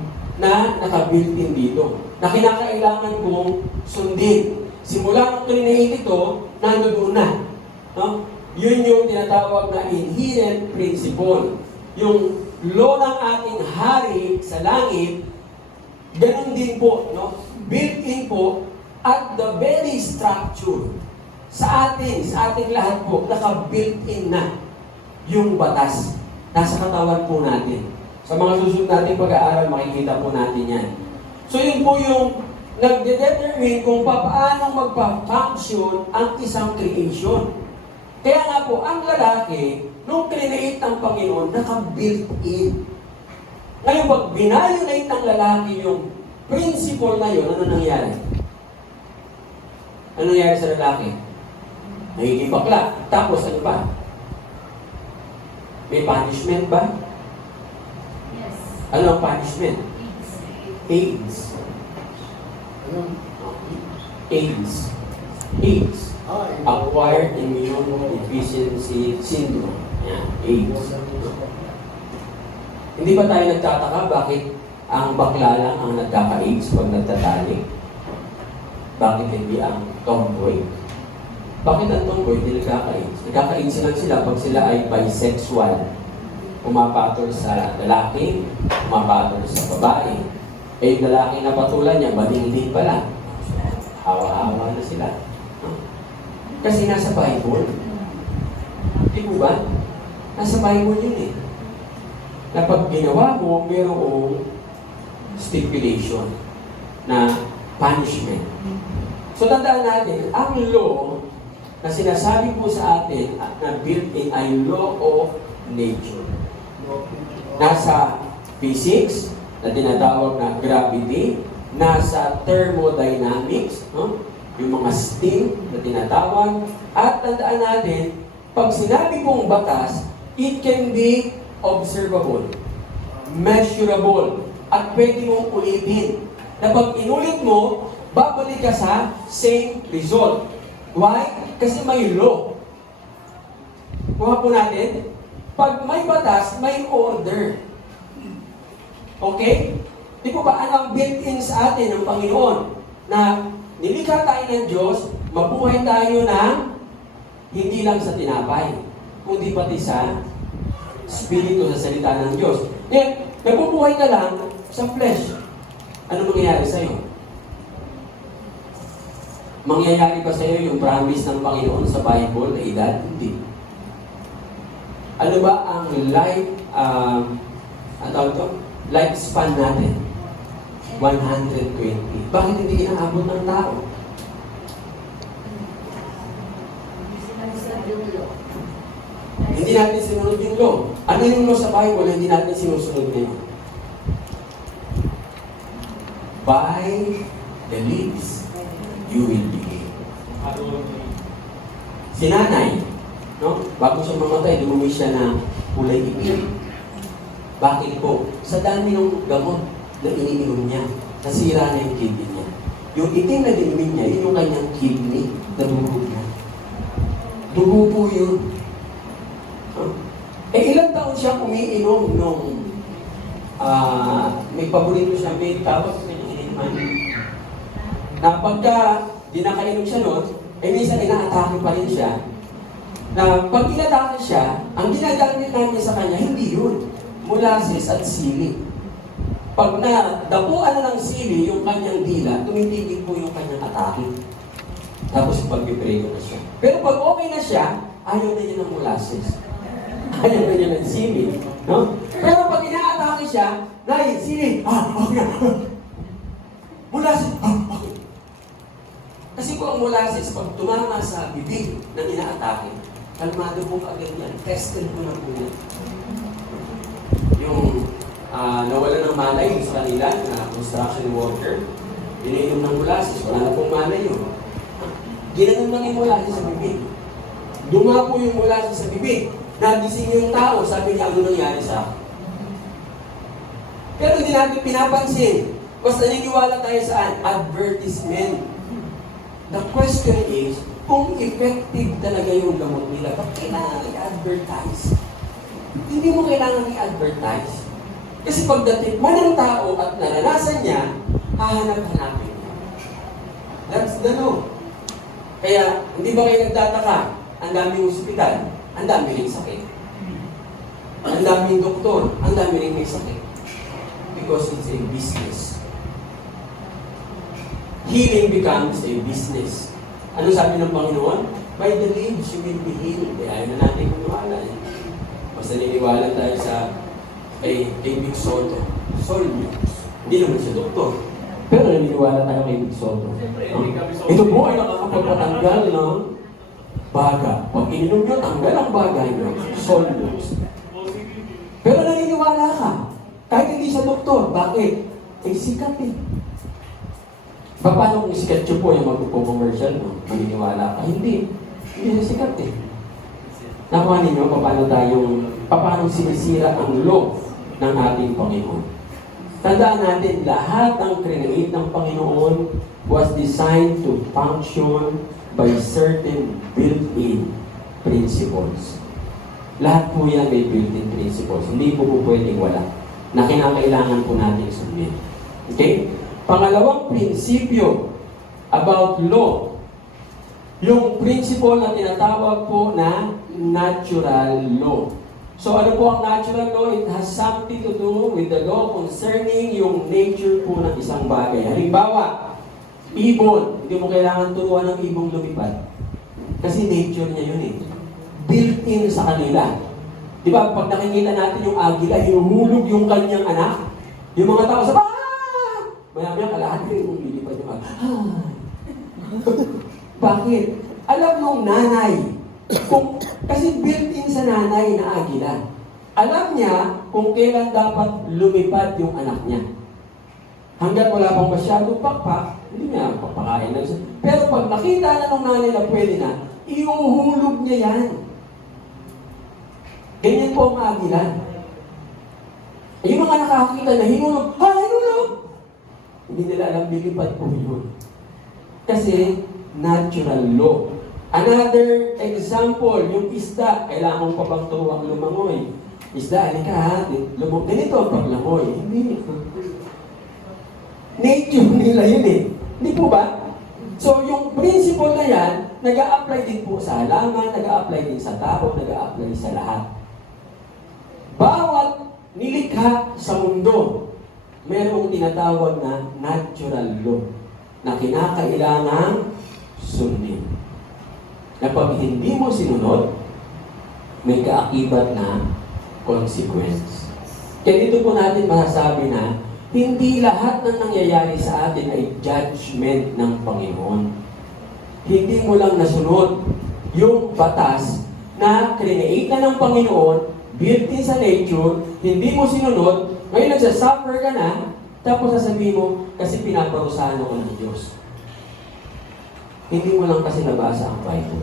na naka-built-in dito, na kinakailangan kong sundin. Simula nung create ito, nandoon na. No? Yun yung tinatawag na inherent principle. Yung law ng ating hari sa langit, ganun din po, no? Built-in po, at the very structure. Sa ating lahat po, naka-built-in na yung batas. Nasa katawan po natin. Sa mga susunod nating pag-aaral, makikita po natin yan. So yun po yung nagde-determine kung paano magpa-function ang isang creation. Kaya nga po, ang lalaki, nung create ng Panginoon, naka-built-in. Ngayon, pag binayolate ng lalaki yung principle na yun, ano nangyari? Ano nangyari sa lalaki? Nagiging bakla. Tapos ano ba? May punishment ba? Yes. Ano ang punishment? AIDS. AIDS. Acquired Immune Deficiency Syndrome. Yan, AIDS. Hindi ba tayo nagtataka bakit ang bakla lang ang nagkaka-AIDS pag nagtatalik? Bakit hindi ang tomboy? Bakit ang tomboy hindi nagkaka-AIDS? Nagkaka-AIDS lang sila pag sila ay bisexual. pumapatol sa lalaki, pumapatol sa babae. Eh, yung lalaki na patulan niya, bading-ding pala. Hawa-hawa na sila. Kasi nasa Bible. Di po ba? Nasa Bible yun eh. Na pag ginawa mo, mayroong stipulation na punishment. So tandaan natin, ang law na sinasabi po sa atin na built-in ay law of nature. Nasa physics, na tinatawag na gravity, nasa thermodynamics, no? Yung mga steam na tinatawag, at tandaan natin, pag sinabi pong batas, it can be observable, measurable, at pwede mong ulitin. Na pag inulit mo, babalik ka sa same result. Why? Kasi may law. Kuha po natin, pag may batas, may order. Okay? Di po ba, ang built-in sa atin ng Panginoon na nilikha tayo ng Diyos, mabuhay tayo ng hindi lang sa tinapay, kundi pati sa Espiritu, sa salita ng Diyos. Eh, nabubuhay ka lang sa flesh. Ano mangyayari sa'yo? Mangyayari ba sa'yo yung promise ng Panginoon sa Bible na edad? Hindi. Ano ba ang lifespan natin? 120. Bakit hindi inaabot ng tao? Hindi natin sinunod yung law. Ano yung law sa Bible? Hindi natin sinusunod ngayon. By the leaves, you will be healed. Si nanay, no? Bago siya mamatay, lumumi siya na kulay itim. Bakit po? Sa dami ng gamot na iniinom niya, nasira na yung kidney niya. Yung itim na dinumin niya, yun yung kanyang kidney na dugo niya. Dugo po yun. Huh? Eh, ilang taon siya umiinom nung may paborito siya, may tapos na pagka dinakainom siya noon, eh minsan ina-atake pa rin siya. Na pag inatake siya, ang ginagamit namin sa kanya, hindi yun. Molasses at sili. Pag nadapuan na ng sili yung kanyang dila, tumitigil po yung kanyang atake. Tapos pag-pray na siya. Pero pag okay na siya, ayaw na niya ng molasses. Ayaw na niya ng sili. No? Pero pag ina-atake siya, dahil sili, okay na. Molasses, okay. Kasi po ang molasses, pag tumama sa bibig ng ina-atake, kalmado po agad yan. Tested po na po yan. Yung nawala ng malay sa kanila na construction worker, ininom ng molasses, wala na pong malay yun. Ginanon lang yung molasses sa bibig. Dumapo yung molasses sa bibig. Nagising yung tao, sabi niya, ano nangyari sa akin? Pero hindi natin pinapansin. Basta naniwala tayo saan? Advertisement. The question is, kung effective talaga yung gamot nila, ba't kailangan i-advertise? Hindi mo kailangan i-advertise. Kasi pagdating mo ng tao at naranasan niya, hahanap-hanapin niya. That's the law. Kaya, hindi ba kayo nagtataka? Ang daming ospital, ang dami rin sakit. Ang daming doktor, ang dami rin may sakit. Because it's a business. Healing becomes a business. Ano sabi ng Panginoon? By the leaves, you will be healed. Kaya na natin maniwala. Basta niniwala tayo sa kay Big Soto. Sorry, hindi naman siya doktor. Pero naniniwala tayo kay Big Soto. Ito po ay nakakapagpatanggal ng baga. Pag ininom nyo, tanggal ang bagay nyo. Solvents. Pero naniniwala ka. Kahit hindi siya doktor. Bakit? Eh, sikat eh. Paano kung sikat nyo po yung magpo-commercial mo? Maniniwala ka? Hindi. Hindi siya sikat eh. Nakuha ninyo paano sinisira ang law ng ating Panginoon. Tandaan natin, lahat ng create ng Panginoon was designed to function by certain built-in principles. Lahat po yan may built-in principles. Hindi po pwedeng wala. Na kinakailangan po natin sundin. Okay? Pangalawang prinsipyo about law, yung principle na tinatawag po na natural law. So ano po ang natural law? It has something to do with the law concerning yung nature po ng isang bagay. Halimbawa, ibon. Hindi mo kailangan turuan ng ibong lumipad. Kasi nature niya yun eh. Built-in sa kanila. Di ba, pag nakikita natin yung agila, hinuhulog yung kanyang anak, yung mga tao sa maya-maya kalahati yung lumilipad yung Bakit? Alam nung nanay, kasi built-in sa nanay na agila. Alam niya kung kailan dapat lumipad yung anak niya. Hanggang wala pang masyadong pakpak, hindi niya papakain lang siya. Pero pag nakita na nung nanay na pwede na, iuhulog niya yan. Ganyan po ang agila. Yung mga nakakita na hinulog, hinulog! Hindi nila alam lilipad po yun. Kasi natural law. Another example, yung isda, kailangan pa bang turuang lumangoy? Isda, halika ha, ganito ang paglangoy. Hindi. Nature nila yun eh. Hindi po ba? So yung principle na yan, nag-a-apply din po sa halaman, nag-a-apply din sa tao, nag-a-apply sa lahat. Bawat nilikha sa mundo, mayroong tinatawag na natural law na kinakailangang sundin. Na pag hindi mo sinunod, may kaakibat na consequence. Kaya dito po natin masasabi na hindi lahat ng nangyayari sa atin ay judgment ng Panginoon. Hindi mo lang nasunod yung batas na create na ng Panginoon, built-in sa nature, hindi mo sinunod, ngayon nagsasuffer ka na, tapos sasabihin mo, kasi pinaparusahan ako ng Diyos. Hindi mo lang kasi nabasa ang Bible.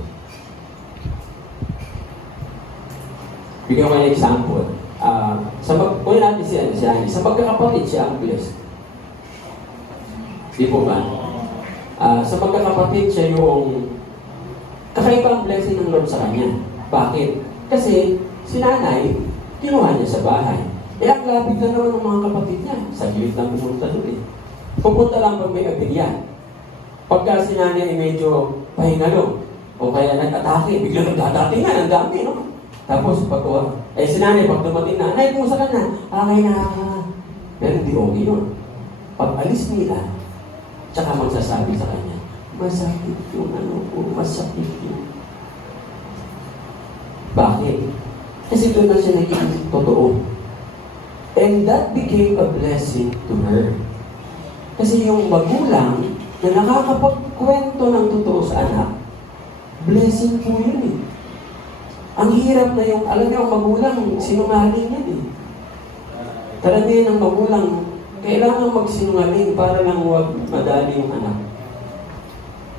Bigyan ko ng example. Kunin natin si Annie. Sa magkakapatid siya ang blessed. Di po ba? Sa magkakapatid siya yung kakaibang blessing ng Lord sa kanya. Bakit? Kasi si nanay, kinuha niya sa bahay. Ang lapit na naman ng mga kapatid niya. Sa gilid lang pumunta doon eh. Pupunta lang pag may abilyan. Pagka si nanay ay medyo pahingalo, o kaya nag-atake, biglang nagdadating na, ang dami, no? Tapos pag si nanay, pag dumating na, "Nay, kumusta ka na?" "Okay na." Pero hindi okay yun. Pag alis nila, tsaka magsasabi sa kanya, "Masakit yung masakit yun." Bakit? Kasi doon na siya naging totoo. And that became a blessing to her. Kasi yung magulang na nakakapagkwento ng totoo sa anak, blessing po yun eh. Ang hirap na yung, alam niyo, ang magulang, sinungaling yan eh. Karamihan ng magulang, kailangan magsinungaling para lang huwag madali yung anak.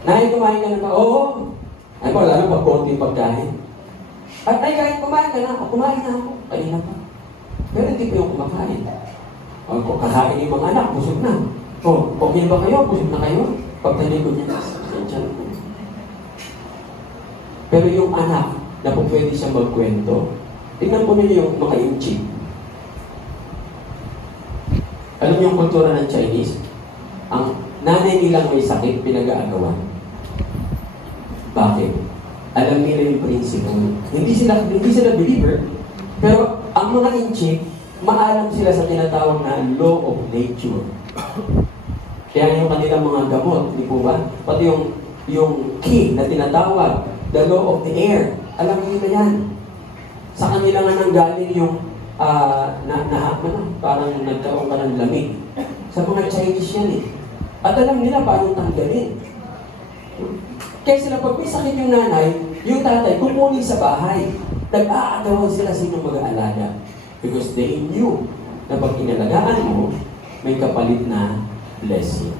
"Nay, kumain ka na ba?" "Oo." Ay, wala na pag konti pagkain. "At ay, kahit kumain ka na ako." "Kumain na ako." "Kanina pa." Pero hindi pa yung kumakain. Kung kakain yung mga anak, busog na. Okay ba kayo? Busog na kayo? Pagtalikod niya, pero yung anak, na kung pwede siyang magkwento, tingnan po ninyo yung mga inchik. Alam niyo yung kultura ng Chinese? Ang nanay nilang may sakit, pinag-aagawan. Bakit? Alam nila yung principle. Hindi sila believer, pero ang mga inchik, maalam sila sa tinatawag na law of nature. Kaya yung kanilang mga gamot, hindi po ba? Pati yung key na tinatawag, the law of the air, alam nila yan. Sa kanila nga nanggaling yung parang nagkaroon ka ng lamig. Sa mga Chinese yan eh. At alam nila paano tanggalin. Kaya sila pag may sakit yung nanay, yung tatay, kukunin sa bahay. Nag-aagawan sila sino mag-aalaga. Because they knew na pag inalagaan mo, may kapalit na blessing.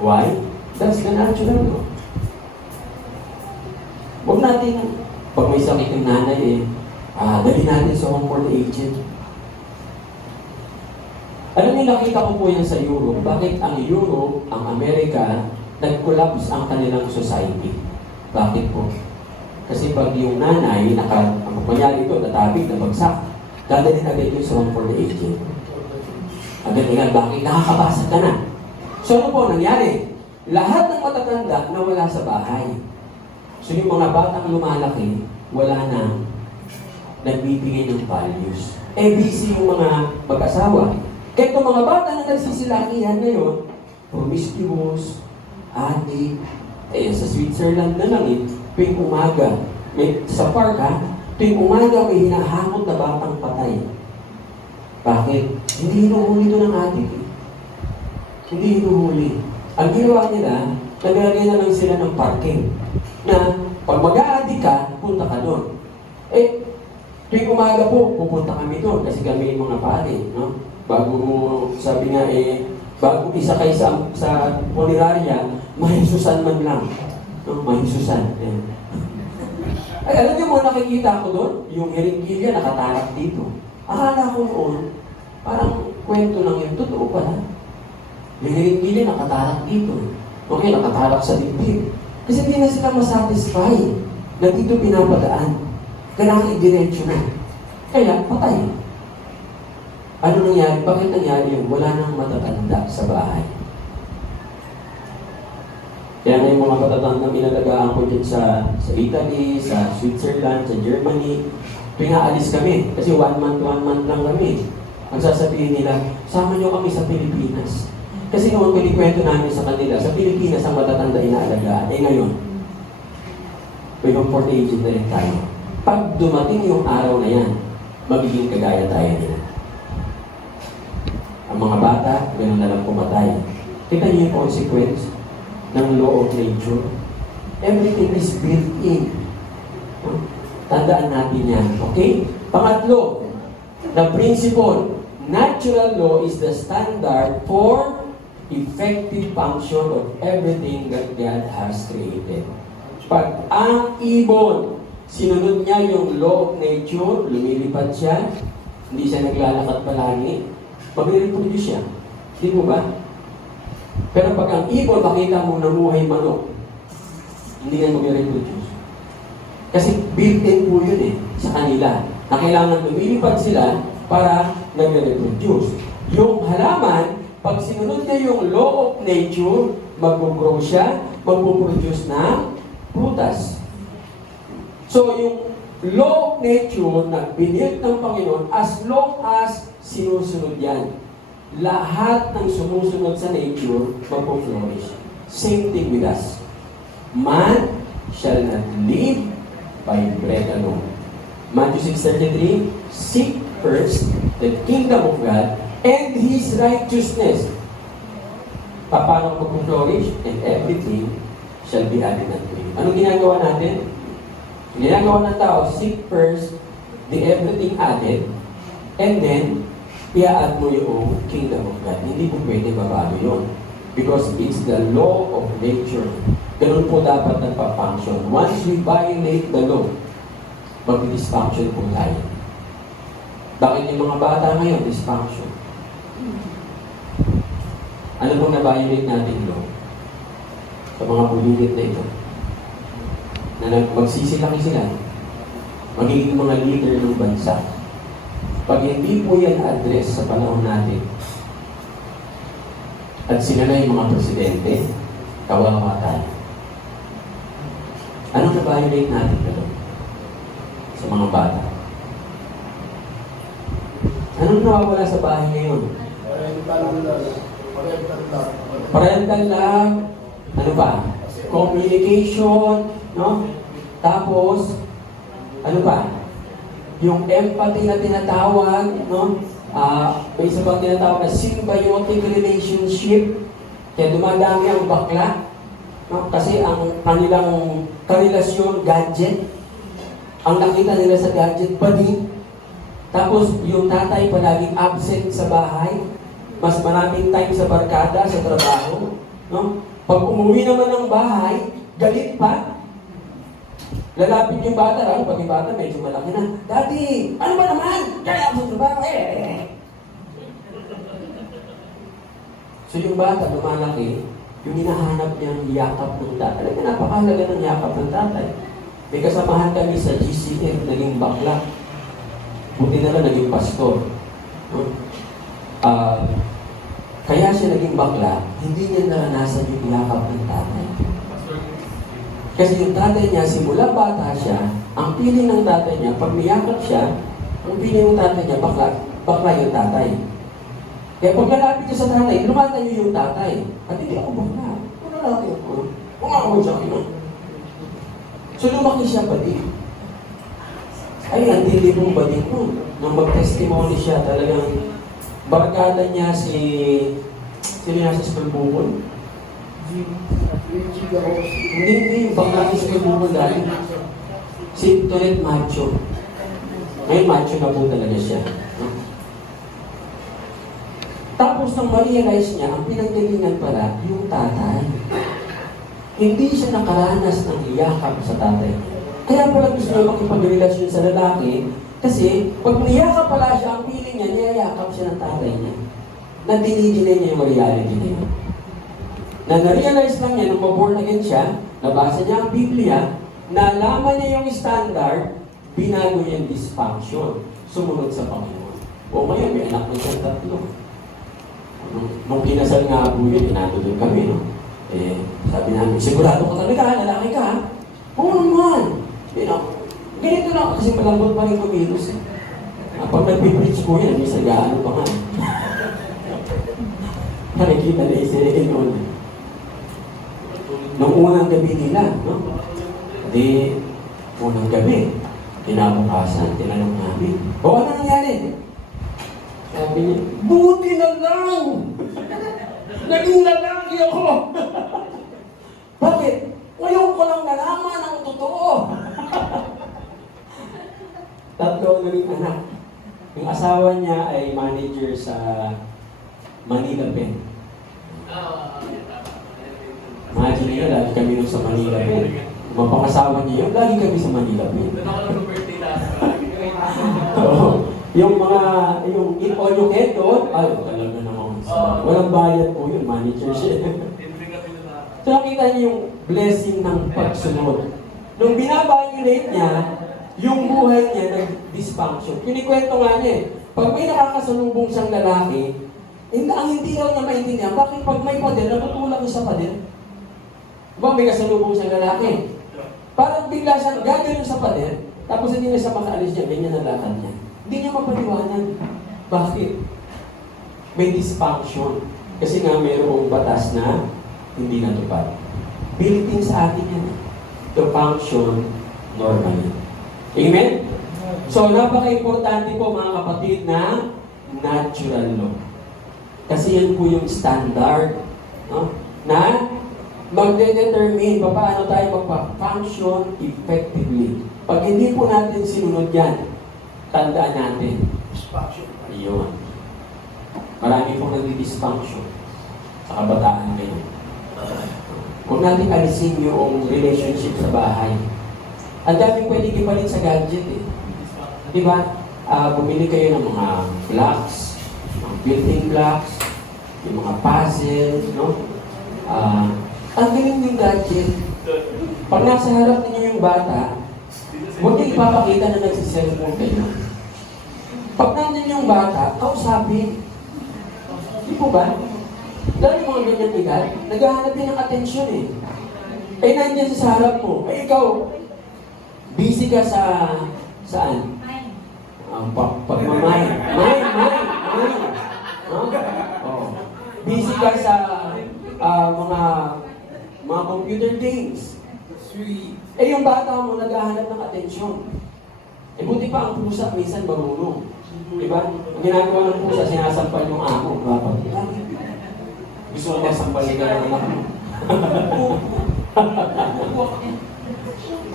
Why? That's the natural law. Huwag natin, pag may sakit yung nanay dali natin sa home for the aged. Alam niyo, nakita ko po yan sa Europe. Bakit ang Europe, ang Amerika, nag-collapse ang kanilang society? Bakit po? Kasi pag yung nanay, ang kumpanyari ito, natabig, nabagsak, dadalhin agad yung sa home for the aged. Agad-agad, bakit? Nakakabasag ka na. So ano po nangyari? Lahat ng matatanda nawala sa bahay. So yung mga batang lumalaki, wala na nagbibigay ng values. Busy yung mga mag-asawa. Kaya itong mga bata na nagsisilakihan ngayon, promiscuous, addict, sa Switzerland na lang tuwing umaga, sa park tuwing umaga may hinahangot na batang patay. Bakit? Hindi hinuhuli ito ng addict Hindi hinuhuli. Ang ginawa nila, naglagay na lang sila ng parking. Na pag mag-a-addict ka, punta ka doon. Tuwing umaga po, pupunta kami doon kasi kami yung mga pare, no? Bago mo, sabi nga bago isa kayo sa punerarya, mahisusan man lang. No? Mahisusan. Ay, alam niyo mo, nakikita ko doon, yung hiringgilya nakatalak dito. Akala ko noon, parang kwento lang yun. Totoo pala. Yung hiringgilya nakatalak dito. Okay, nakatalak sa dibdib. Kasi hindi na sila masatisfy na dito pinapadaan. Kailangan i-diretso na. Kaya, patay. Ano nangyari? Bakit nangyari yun? Wala nang matatanda sa bahay. Kaya nga yung mga matatanda inalagaan ko dyan sa Italy, sa Switzerland, sa Germany. Pinaalis kami. Kasi one month lang kami. Ang sasabihin nila, sama nyo kami sa Pilipinas. Kasi noon pinikwento namin sa kanila, sa Pilipinas ang matatanda inaalagaan. Ngayon, may comfort agent na rin tayo. Pag dumating yung araw na yan, magiging kagaya tayo nila. Ang mga bata, gano'n na lang pumatay. Kita niyo yung consequence ng law of nature. Everything is built in. Tandaan natin yan. Okay? Pangatlo, the principle, natural law is the standard for effective function of everything that God has created. Pag ang ibon, sinunod niya yung law of nature, lumilipad siya, hindi siya naglalakad palagi, mag-reproduce siya. Hindi mo ba? Pero pag ang ibon, makita mo namuhay manok, hindi yan mag-reproduce. Kasi built-in po yun sa kanila, na kailangan lumilipad sila para nag-reproduce. Yung halaman, pag sinunod niya yung law of nature, mag-grow siya, mag-produce na prutas. So, yung law of nature na binilt ng Panginoon, as long as sinusunod yan, lahat ng sumusunod sa nature, mag-flourish. Same thing with us. Man shall not live by bread alone. Matthew 6:33, seek first the kingdom of God and His righteousness. Paano mag-flourish? And everything shall be added unto you. Anong ginagawa natin? Ginagawa ng tao, seek first the everything added, and then, i-add mo yung kingdom of God. Hindi po pwede babago yun. Because it's the law of nature. Ganun po dapat nagpa-function. Once we violate the law, mag-dysfunction po tayo. Bakit yung mga bata ngayon, dysfunction? Ano pong na-violate natin law? Sa mga bulilit na ito. Na magsisilaki sila, magiging mga leader ng bansa. Pag hindi po yan address sa panahon natin, at sila na yung mga presidente, kawawa tayo. Anong na-violate natin ito? Sa mga bata. Anong nawawala sa bahay ngayon? Parental love. Ano pa? Communication. No? Tapos, ano pa? Yung empathy na tinatawag, no? May isa pang tinatawag na symbiotic relationship. Kaya dumadami ang bakla. No? Kasi ang kanilang karelasyon, gadget. Ang nakita nila sa gadget, bading. Tapos, yung tatay palaging absent sa bahay. Mas maraming time sa barkada, sa trabaho. No? Pag umuwi naman ng bahay, galit pa. Lalapit yung bata lang, pag yung bata medyo malaki na, Daddy, ano ba naman? Kaya ako sa trabaho So yung bata, lumalaki, yung hinahanap niyang yakap ng tatay. Alam mo, napakahalaga ng yakap ng tatay. May kasamahan kami sa GCF, naging bakla. Buti na lang naging pastor. Kaya siya naging bakla, hindi niya naranasan yung yakap ng tatay. Kasi yung tatay niya, simula bata siya, ang feeling ng tatay niya, pag niyakap siya, ang feeling ng tatay niya, bakla yung tatay. Kaya pag lalapit ka sa tatay, lumatayo yung tatay. At hindi ako bakla. Ano lalaki ako? Kung ako siya kayo. So lumaki siya pati. Ay, ang tindi mong bading mo. Nang mag-testimony siya, talagang barkada niya sino niya sa school bukol? Hindi, bakla sa school bukol dahil si Toret Macho. Ngayon, macho na po talaga siya. Tapos nang ma-realize niya, ang pinanggalingan pala, yung tatay. Hindi siya nakaranas ng iyakap sa tatay. Kaya pala gusto niya makipag-relasyon sa lalaki, kasi pag niyakap pala siya, ang feeling niya, niyayakap siya ng tatay niya. Na dinidinay niya yung reality niya. Na na-realize lang niya, nung ma-born again siya, nabasa niya ang Biblia, nalaman niya yung standard, binago niya yung dysfunction, sumunod sa Panginoon. O ngayon, may anak na siyang 3. Nung kinasal nga po yun, inatuloy kami, no? Sabi namin, sigurado ka talaga, lalaki ka, ha? Oo naman. Ganito lang, kasi malambot pa rin kumilos, eh. Pag nagpipreach po yan, may sagaan pa nga. Nakikita na isirigin yun. Nung unang gabi nila, no? Unang gabi, kinabukasan, tinanong namin, o ano nangyari? Sabi niya, buti na lang! Naging lalaki ako! Bakit? Ngayon ko lang nalaman ang totoo! 3 ang naging anak. Yung asawa niya ay manager sa Manila Pen. Imagine niyo, lagi kami nun sa Manila Pen. Mapangasawa niya yun, lagi kami sa Manila Pen. Yung all you get doon, ay, talaga naman. Walang bayad po yun, manager siya. So nakita niyo yung blessing ng pagsunod. Nung binabalulate niya, yung buhay niya nag-dysfunction. Kinikwento nga niya eh, pag may nakakasalubong siyang lalaki, ang hindi daw niya maintindihan, bakit pag may pader, natutulak siya sa pader? Diba may kasalubong siyang lalaki? Parang bigla siyang gagawin sa pader, tapos hindi na siya makaalis niya, ganyan ang lakad niya. Hindi niya mapaliwanag. Bakit? May dysfunction. Kasi nga mayroong batas na hindi natupad. Built-in sa atin yan. To function normally. Amen? So, napaka-importante po mga kapatid na natural law. Kasi yan po yung standard, no? Na magde-determine paano tayo magpa-function effectively. Pag hindi po natin sinunod yan, tandaan natin. Dysfunction. Iyon. Marami pong nagdi-dysfunction sa kabataan ngayon. Kung natin alisin yung relationship sa bahay, ang daming pwede ipalit sa gadget eh. Di ba? Bumili kayo ng mga blocks, mga building blocks, yung mga puzzles, no? Ang galing yung gadget. Pag nasa harap ninyo yung bata, huwag niyo ipapakita na nagsiselfone kayo. Pag nandun yung bata, kausapin. Di po ba? Lalo yung mga ganyan edad, naghahanap din ng atensyon eh. Eh, nandiyan sa harap mo. Eh, ikaw, busy ka saan? Pagmamay. Mine. Huh? Oh. Busy ka sa mga computer games. Eh, yung bata mo naghahanap ng atensyon. Eh, buti pa ang pusa, minsan marunong. Diba? Ang ginagawa ng pusa, sinasampal yung amo. Gusto ko masampal ka ng anak mo.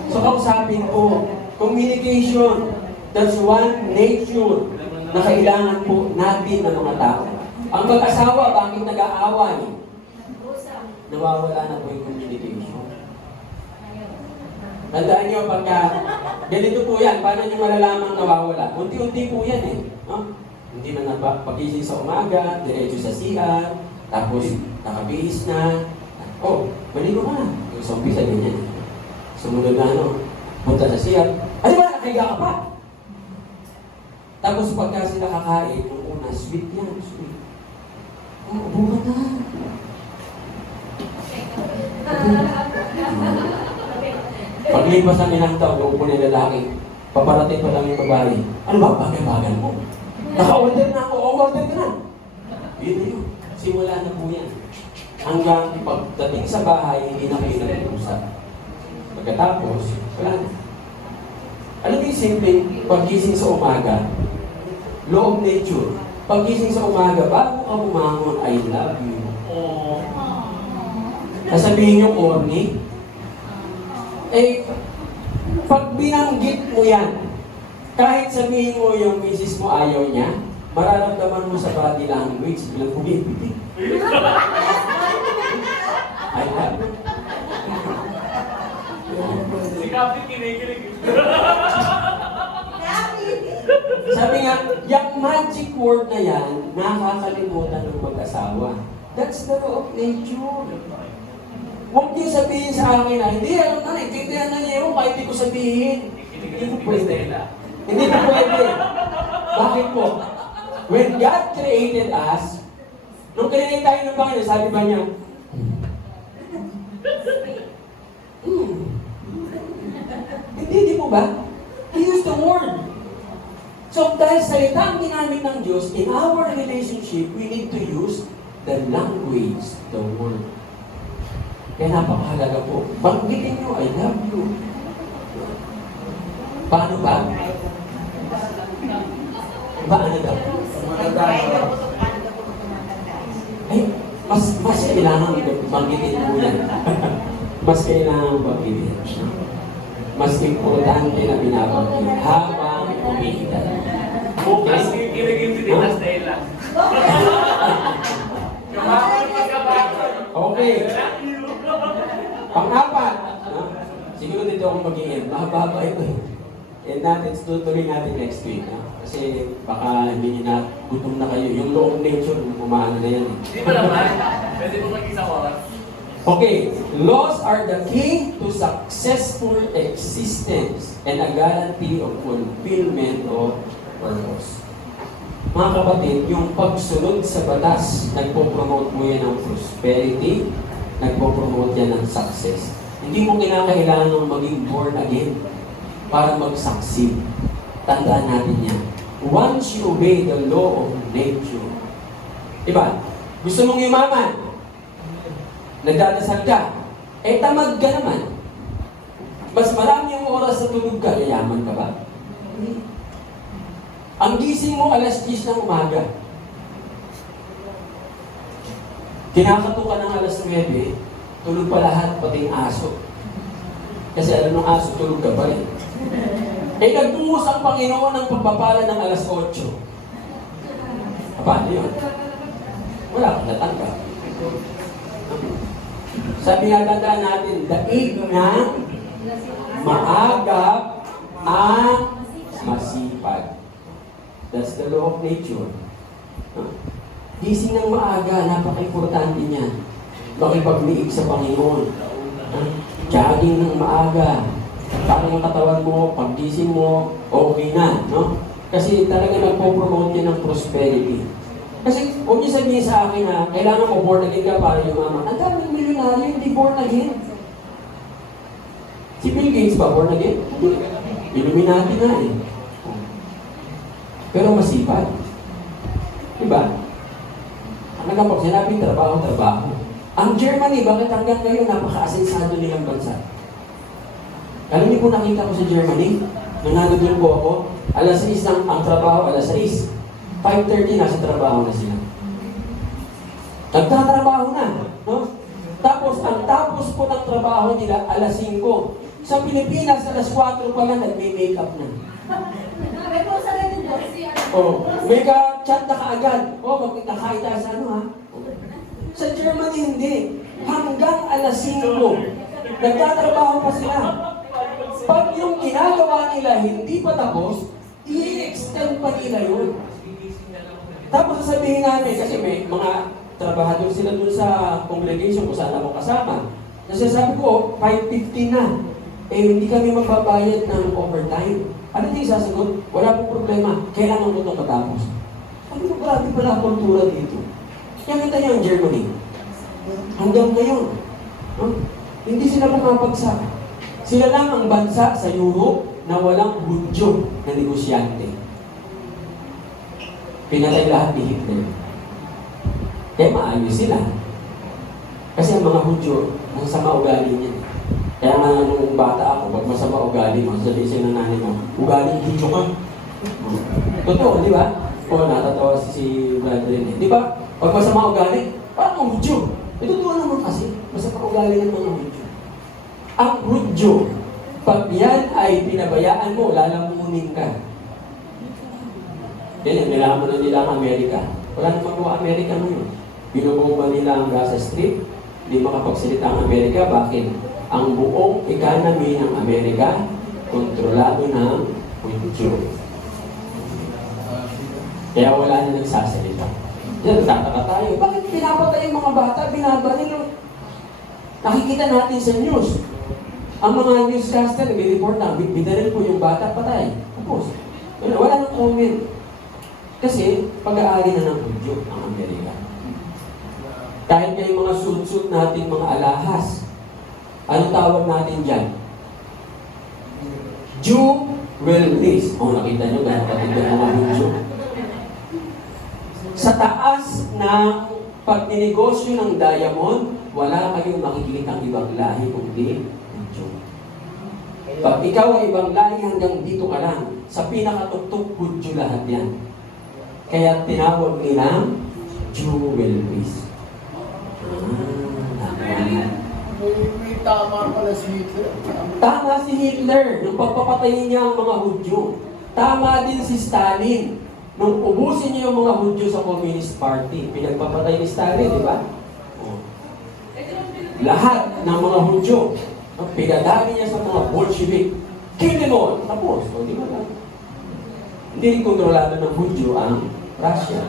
So, kausapin ko, communication, that's one nature na kailangan po natin ng mga tao. Ang mag-asawa, bakit nag-aaway? Nawawala na po yung communication. Tandaan nyo, pagka ganito po yan, paano nyo malalamang nawawala? Unti-unti po yan eh. No? Hindi na pagising sa umaga, diretso sa CR, tapos nakabihis na. Oh, maligo ka na. Yung sa umpisa, ganyan. Sumunod na punta sa CR. Ano ba, nakahiga ka pa? Tapos pagka sila kakain, yung una, sweet yan, sweet. Oh, ubo ka na. Paglipas ng ilang taon, uupo na yung lalaki. Paparating pa lang yung babae. Ano ba? Bagay-bagay mo. Naka-order na ako. Order ka na. Yun na yun. Simula na po yan. Hanggang pagdating sa bahay, hindi na kayo nag-uusap. Pagkatapos, wala na. Alam mo yung simpleng paggising sa umaga, law of nature. Paggising sa umaga, bago ka bumangon, I love you. Sasabihin niyo, corny. Eh, pag binanggit mo yan, kahit sabihin mo yung misis mo ayaw niya, mararamdaman mo sa body language, bilang bumibiti. I love you. Si Captain kinikilig. Sabi nga, yung magic word na yan, nakakalimutan ng mag-asawa. That's the law of nature. Huwag niyo sabihin sa akin na, hindi, alam na, nagtindihan na niya yun, kahit hindi ko sabihin. Hindi po pwede. Hindi po pwede. Bakit po? When God created us, nung kinilay tayo ng Panginoon, sabi ba niya, Hindi, di po ba? He used the word. So, dahil salita ang ginamit ng Diyos, in our relationship, we need to use the language, the word. Kaya napakahalaga po. Banggitin nyo, I love you. Paano ba? Paano daw? Ay, mas kailangan banggitin mo yan. Mas kailangan banggitin. Mas importante na binabanggit habang umiitan. Bukas kikiligin si Tita Stella. Kapag magkabakot. Okay. Pang-apat. Siguro dito ako mag-i-end. Mahaba ito eh. And natin, tutuloy natin next week. Kasi baka hindi na gutom na kayo. Yung law of nature, umaano na yan. Di ba naman? Pwede mo mag-isang oras. Okay, laws are the key to successful existence and a guarantee of fulfillment of purpose. Mga kapatid, yung pagsunod sa batas, nagpo-promote mo yan ng prosperity, nagpo-promote yan ng success. Hindi mo kinakailangan ng maging born again para mag-succeed. Tandaan natin yan. Once you obey the law of nature, diba? Gusto mong yumaman, nagdadasal ka, eh tamad ka naman. Mas marami yung oras sa tulog ka, yayaman ka ba? Hindi. Ang gising mo alas 10 ng umaga. Kinakato ka ng alas 9, tulog pa lahat, pati yung aso. Kasi alam ng aso, tulog ka pa rin. Eh nagbuhos ang Panginoon ng pagpapala ng alas 8. Paano yun? Wala kang natanggap. Sabi nga tandaan natin, daig ng maagap ang masipag. That's the law of nature. Gising ng maaga, napaka-importante niya. Makipag-liig sa Panginoon. Jogging ng maaga. Para yung katawan mo, pag-gising mo, okay na. No? Kasi talaga nagpo-promote yan ng prosperity. Kasi huwag niyo sabihin sa akin na kailangan mo born again ka para yumaman. Ang daming milyonaryo hindi born again. Si Bill Gates ba born again? Illuminati na eh. Pero masipag. Diba? Ang pag sinabing trabaho. Ang Germany, bakit hanggang ngayon napaka-asensado nilang bansa? Alam niyo po nakita ko sa Germany, nung nandun po ako, alas 6 lang ang trabaho, alas 6. 5:30 nasa trabaho na sila. Nagtatrabaho na, no? Tapos, ang tapos po ng trabaho nila, alas 5. Sa Pilipinas, alas 4 pa lang, nagme-makeup na. Oh, may ka-chat na kaagad. Oh, magkakain tayo sa ano ha? Sa Germany, hindi. Hanggang alas 5. Nagtatrabaho pa sila. Pag yung ginagawa nila hindi pa tapos, i-extend pa nila yun. Tapos sasabihin namin, kasi may mga trabahador sila dun sa congregation kung saan ako kasama. Nasasabi ko, 5:50 na. Eh, hindi kami magbabayad ng overtime. Ano yung sasagot? Wala pong problema. Kailangan ko itong matapos. Ano yung grabe pala ang kultura dito? Yan kita niyo ang Germany. Hanggang ngayon. Hindi sila pumapagsak. Sila lang ang bansa sa Europe na walang Hudyo na negosyante. Pinatay lahat ni Hitler. Kaya maayos sila. Kasi ang mga Hudyo, ang sama ugali niya. Kaya nga nung bata ako, pag masama ugali mo, sabihin sa'yo ng nanay mo, ugali Hudyo ka. Totoo, di ba? O, natatawa si Brad Rene. Di ba? Pag masama ugali, parang ang Hudyo. Totoo naman kasi, masama ugali ng mga Hudyo. Ang Hudyo, pag yan ay pinabayaan mo, lalamunin ka. Yan, kailangan mo na nila ang Amerika. Wala namang mga Amerika mo yun. Binubomba nila ang Gaza Strip, hindi makapagsalita ang Amerika. Bakit? Ang buong economy ng Amerika, kontrolado ng Hudyo. Kaya wala na nagsasalita. Diyan, tataka tayo. Bakit pinapatay yung mga bata? Binabaril. Nakikita natin sa news. Ang mga newscaster, may report na, binaril po yung bata, patay. Tapos, wala nang comment. Kasi, pag-aari na ng Hudyo ang Amerika. Kahit yung mga suit-suit natin, mga alahas, anong tawag natin dyan? Jewelries. O, nakita nyo, gano'n katigyan mga Hudyo. Sa taas ng pagninegosyo ng diamond, wala kayong makikita ang ibang lahi kundi Hudyo. Pag ikaw ay ibang lahi hanggang dito ka lang, sa pinakatuktok, Hudyo lahat yan. Kaya tinawag nilang jewelries. May tama pala si Hitler. Tama si Hitler nung pagpapatayin niya ang mga Hudyo. Tama din si Stalin nung ubusin niya yung mga Hudyo sa Communist Party. Pinagpapatay ni Stalin, di ba? Lahat ng mga Hudyo, pinadami niya sa mga Bolshevik. Kill them all. Tapos, di ba lang? Hindi rin kontrolado ng Hudyo ang Russia.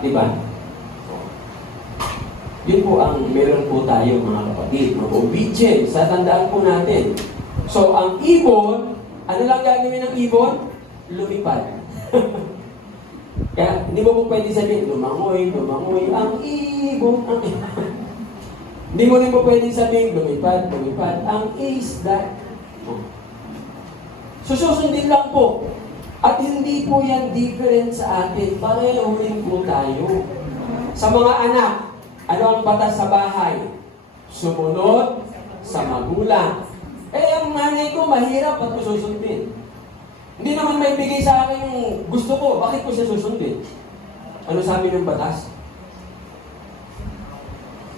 Di ba? Yun po ang meron po tayo mga kapatid. Mag-obedience. Sa tandaan po natin. So, ang ibon, ano lang gagawin ng ibon? Lumipad. Kaya, hindi mo po pwede sabihin, lumangoy, lumangoy, ang ibon, ang ibon. Hindi mo rin po pwede sabihin, lumipad, lumipad, ang isda. So, susundin lang po. At hindi po yan different sa atin. Pareho rin po tayo. Sa mga anak, ano ang batas sa bahay? Sumunod sa magulang. Ang nanay ko mahirap at ko susundin. Hindi naman may bigay sa akin yung gusto ko. Bakit ko siya susundin? Ano sabi ng batas?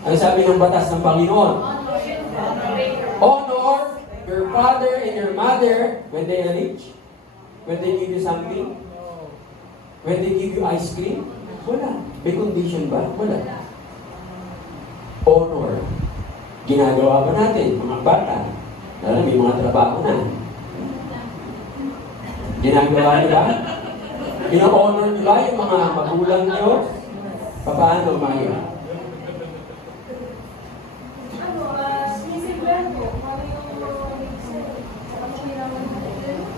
Ano sabi ng batas ng Panginoon? Honor your father and your mother when they are rich. When they give you something? When they give you ice cream? Wala. May condition ba? Wala. Honor. Ginagawa ba natin, mga bata? Lalo may mga trabaho na. Ginagawa niyo ba? Ino-honor niyo ba yung mga magulang niyo? Paano, Maya?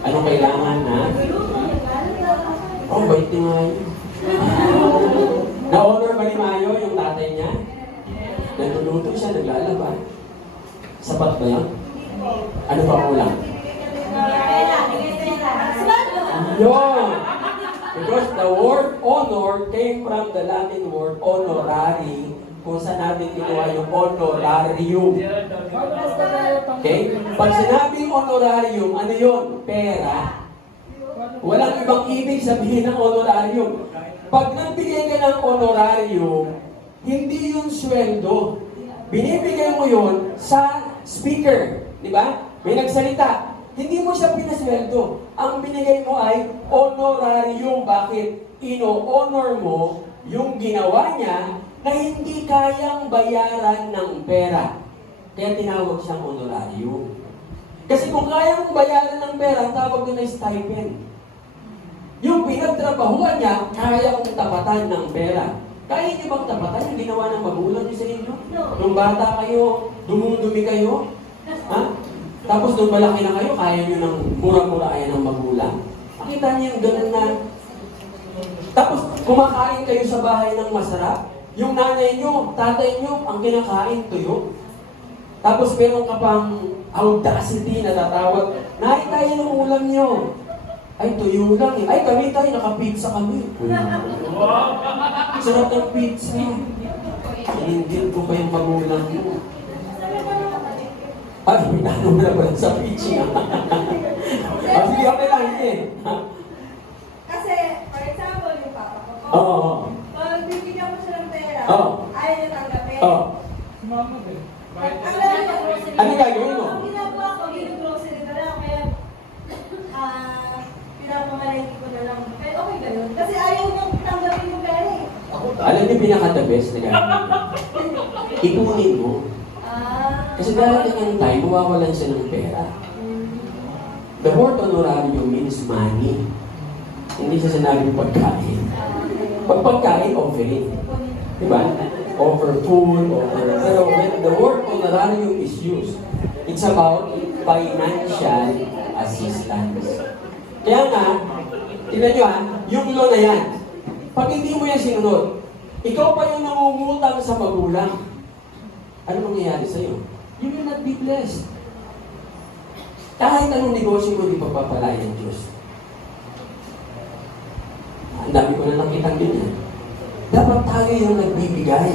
Anong kailangan na? Oh, bait ni Mayo. Na-honor ba ni Mayo yung tatay niya? Nagluluto siya, naglalaba. Sapat ba yan? Ano pa kulang? Yun! Because the word honor came from the Latin word honorari, kung saan natin kinuha yung honorarium. Okay? Pag sinabing honorarium, ano yun? Pera. Walang ibang ibig sabihin ng honorarium. Pag nagbigay ka ng honorarium, hindi yun sweldo. Binibigay mo yun sa speaker. Di ba? May nagsalita. Hindi mo siya pinasweldo. Ang binigay mo ay honorarium. Bakit? Ino-honor mo yung ginawa niya na hindi kayang bayaran ng pera. Kaya tinawag siyang honorarium. Kasi kung kaya mong bayaran ng pera, ang tawag doon ay stipend. Yung pinagtrabahuan niya, kaya kong tapatan ng pera. Kaya niyo bang tapatan yung ginawa ng magulang niyo sa inyo? Nung bata kayo, dumudumi kayo, ha? Tapos nung malaki na kayo, kaya niyo ng mura-mura ng magulang. Makita niyo yung ganun na. Tapos kumakain kayo sa bahay ng masarap, yung nanay niyo, tatay niyo, ang kinakain tuyo. Tapos meron ka pang audacity na tatawag, "Nari tayo ng ulam nyo." "Ay, tuyo lang eh." "Ay, kami tayo, naka-pizza kami." "Sarap ng pizza." "Hindi ko kayong magulang mo." Ay, pinano mo na pala sa pizza. Sige, okay lang, hindi. Kasi, for example, yung papa ko po. Oo. Pag bibigyan ko siya ng pera, Oo. ayaw niya tanggapin. Oo. Ano gagawin mo? Ang ginagawa ko, grocery na lang. Kaya, pinapamalengke ko na lang. Kaya okay ba yun? Kasi ayaw niyang tanggapin yung pera eh. Alam niyo pinaka-the best na gagawin mo? Ipunin mo. Kasi darating ang time, mawawalan siya ng pera. The word honorarium means money. Hindi siya sinabing pagkain. Pag pagkain, offering. Diba? Offer food, offer... Pero when the word honorarium is used, it's about financial assistance. Kaya nga, tignan nyo yung law na yan, pag hindi mo yan sinunod, ikaw pa yung nangungutang sa magulang. Ano mangyayari sa'yo? You will not be blessed. Kahit anong negosyo mo, di pagpapalaya ng Diyos. Ang dami ko na nakitang ganyan. Dapat tayo yung nagbibigay.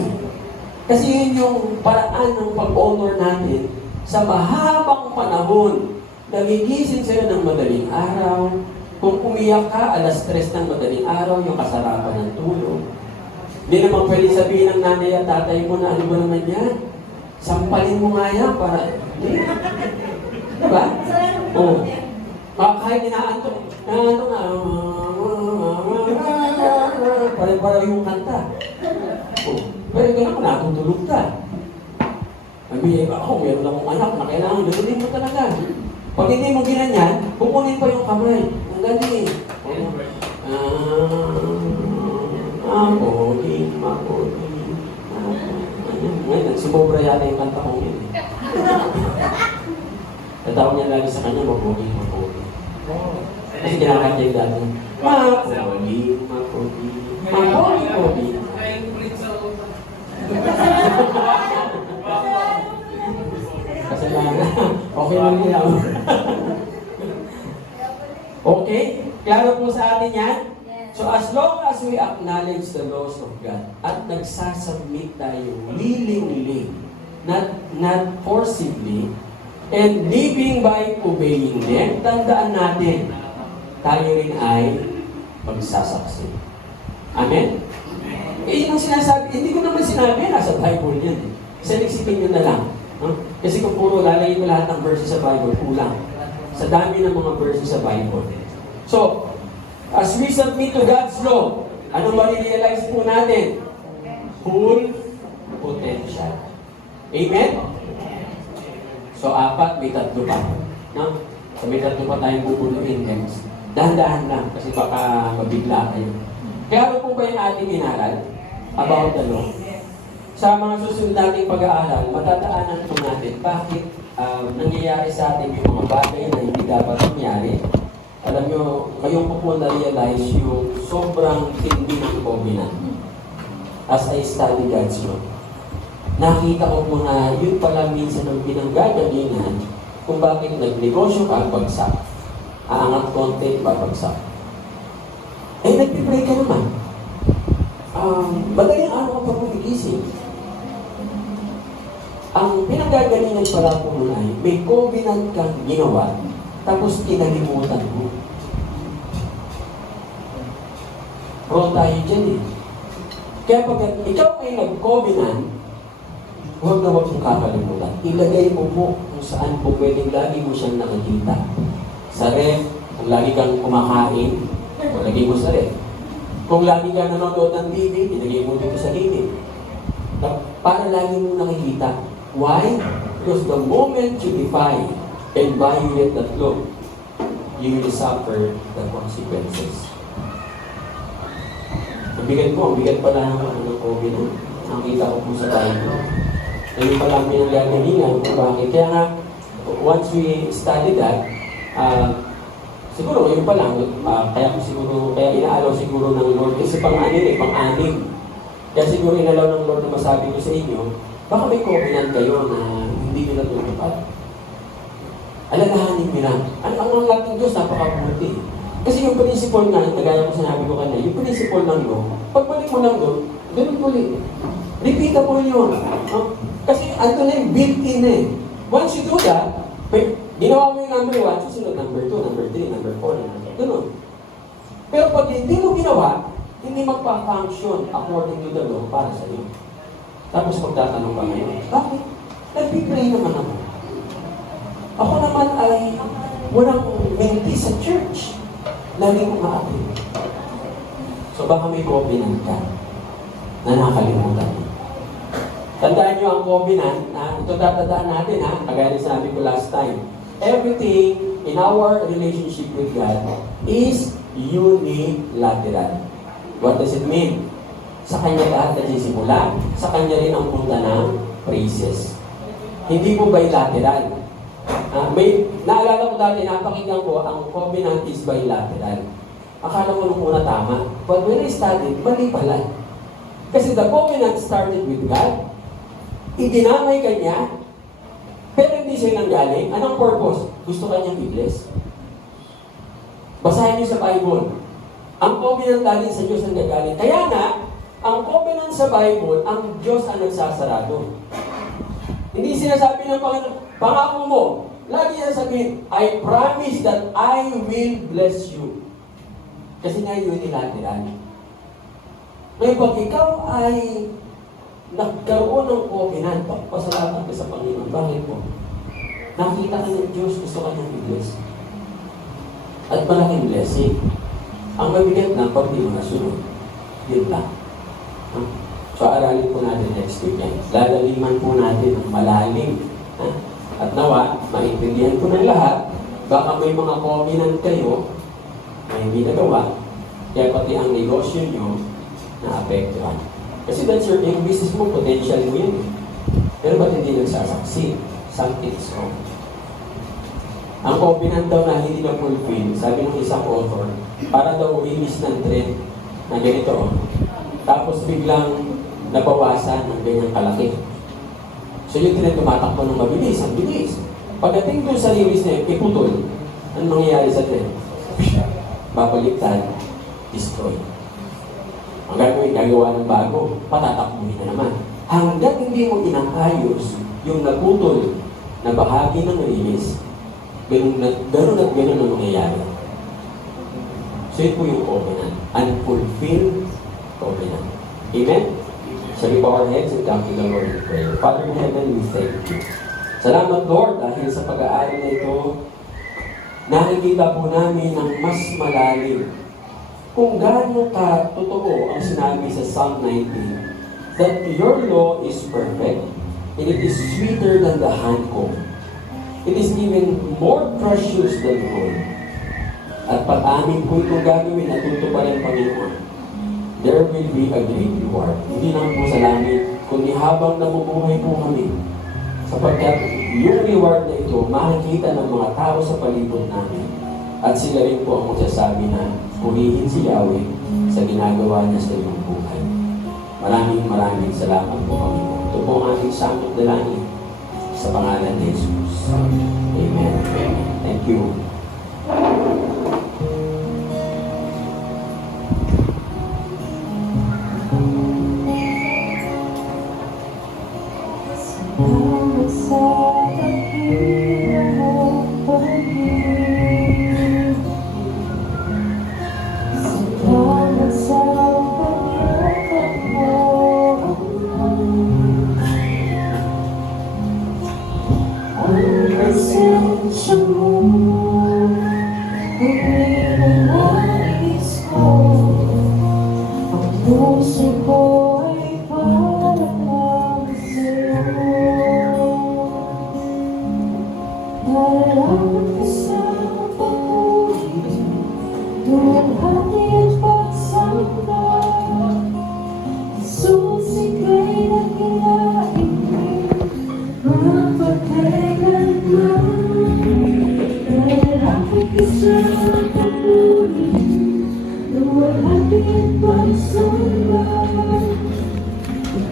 Kasi yun yung paraan ng pag-honor natin sa mahabang panahon. Nagigising sa'yo ng madaling araw. Kung umiyak ka, 3:00 ng madaling araw, yung kasarapan ng tulog. Hindi naman pwede sabihin ng nanay at tatay mo na ano ba naman yan? Sampalin mo nga yan para... Diba? Oo. Kahit inaantok na... Parang yung kanta. Oh. Pero kaya ako natutulog ka. Sabi, ako, meron akong anak na kailangan gano'n mo talaga. Pag hindi mo ginanyan, kukunin pa yung kamay. Ang galing. Makuling. Ngayon, sumobra yata yung kanta kong yun. Natawag niya lagi sa kanya, makuling. Kasi kinakanta yung dati. Makuling. Kasalanan. Okay lang nila. Okay? Klaro po sa atin yan? So as long as we acknowledge the laws of God at nagsasubmit tayo willingly, not forcibly, and living by obeying them, tandaan natin, tayo rin ay magsasaksi. Amen? Eh, yung sinasabi, hindi ko naman sinabi, nasa Bible yan. Saliksikin nyo na lang. Kasi kung puro lalayin mo lahat ng verses sa Bible, kulang. Sa dami ng mga verses sa Bible. So, as we submit to God's law, anong ma-realize po natin? Full potential. Amen? So, 4, may 3 pa. No? So, may 3 pa tayong bubuluhin, guys. Dahan-dahan lang, kasi baka mabigla kayo. Kaya ano po ba yung ating inaral about the law? Sa mga susunod nating pag-aaral, matadaanan po natin bakit nangyayari sa atin yung mga bagay na hindi dapat nangyari. Alam nyo, ngayon po po na-realize yung sobrang tindi ng covenant. As I study God's law, nakita ko po na yun pala minsan ang pinanggagalingan kung bakit nagnegosyo ka, bagsak. Aangat konti, babagsak. Eh, nagpipray ka naman. Madaling araw ka pa pumigising. Ang pinanggagalingan pala po nun ay may covenant kang ginawa, tapos kinalimutan mo. Pro tayo dyan eh. Kaya pag ikaw ay nag-covenant, huwag na huwag mong kakalimutan. Ilagay mo po kung saan po pwedeng lagi mo siyang nakikita. Sa ref, kung lagi kang kumakain, ilagay mo sa ref. Kung lagi kang nanonood ng TV, ilagay mo dito sa TV. Para lagi mo nakikita. Why? Because the moment you defy and violate that law, you will suffer the consequences. Ang bigat pala ng COVID. Nakita ko po sa Bible. Ngayon pala ang pinanggagalingan kung bakit. Kaya nga, once we study that, siguro ngayon pa lang, kaya inaalaw siguro ng Lord, kasi pang-anim. Kaya siguro inalaw ng Lord na masabi ko sa inyo, baka may covenant kayo na hindi hindi nyo natutupad. Alalahanin nyo lang. Ang ating Diyos, napakabuti. Kasi yung principle nga, nagaya ko sinabi ko kanina, yung principle ng law, pagbalik mo lang doon, ganun ulit. Repeatable yun. Kasi ito na yung built-in eh. Once you do that, ginawa mo yung number 1, susunod number 2, number 3, number 4, ganun. Pero pag hindi mo ginawa, hindi magpa-function according to the law para sa iyo. Tapos magtatanong ka ngayon, bakit? Nag-pray naman ako. Ako naman ay walang mentee sa church. Laging umaatin. So baka may covenant ka na nakalimutan mo. Tandaan nyo ang covenant, ito tatandaan natin ha, kagaya na sabi ko last time. Everything in our relationship with God is unilateral. What does it mean? Sa Kanya lahat nagsisimula, sa Kanya rin ang punta ng praises. Hindi po bilateral. Naalala ko dati, napakinggan ko, ang covenant is bilateral. Akala ko nung una tama. But when I studied, mali pala. Kasi the covenant started with God. Idinamay ka niya, pero hindi siya nanggaling. Anong purpose? Gusto ka niyang i-bless. Basahin niyo sa Bible. Ang covenant galing sa Diyos ang gagaling. Kaya na, ang covenant sa Bible, ang Diyos ang nagsasarado. Hindi sinasabi ng Panginoon, pangako mo, lagi niya sabihin, I promise that I will bless you. Kasi nga yun unilateral. Ngayon, pag ikaw ay nagkaroon ng covenant, pasalamat ka sa Panginoon. Bakit po? Nakita ka ng Diyos, gusto ka niyang i-bless. At malaking blessing. Ang mabigat na pag di mo nasunod. Yun lang. So, aralin po natin next week yan. Lalaliman po natin ang malalim. At nawa, maintindihan po ng lahat, baka may mga covenant kayo na hindi nagawa, kaya pati ang negosyo nyo na-apektuhan. Kasi that's your business mo, potential mo yun. Pero ba't hindi nagsasaksi? Something is wrong. Ang covenant daw na hindi na-fulfill, sabi ng isang author, para daw inis ng trend na ganito. Tapos biglang nabawasan ng ganyang kalaki. So yung trend tumatakbo ng mabilis, ang bilis. Pagdating doon sa liwis na yun, iputol. Ano mangyayari sa trend? Babaliktad, destroy. Ang gagawin, gagawa ng bago, patatakbuhin na naman. Hanggat hindi mo inangayos yung naputol na bahagi ng liwis, ganun at ganun ang mangyayari. So yun po yung covenant. Unfulfilled covenant. Amen? Shall we bow our heads and come to the Lord in prayer? Father in heaven, we thank you. Salamat Lord dahil sa pag-aaral na ito, nakikita po namin ng mas malalim kung gaano ka totoo ang sinabi sa Psalm 19 that your law is perfect and it is sweeter than the honeycomb. It is even more precious than gold. At pag amin po itong gagawin at tutuparin Panginoon, there will be a great reward. Hindi lang po sa langit, kundi habang nabubuhay po kami. Sapagkat yung reward na ito, makikita ng mga tao sa palibot namin. At sila rin po ang magsasabi na purihin si Yahweh sa ginagawa niya sa iyong buhay. Maraming salamat po Panginoon. Ito po ang ating samot dalangin sa pangalan ni Jesus. Amen. Thank you.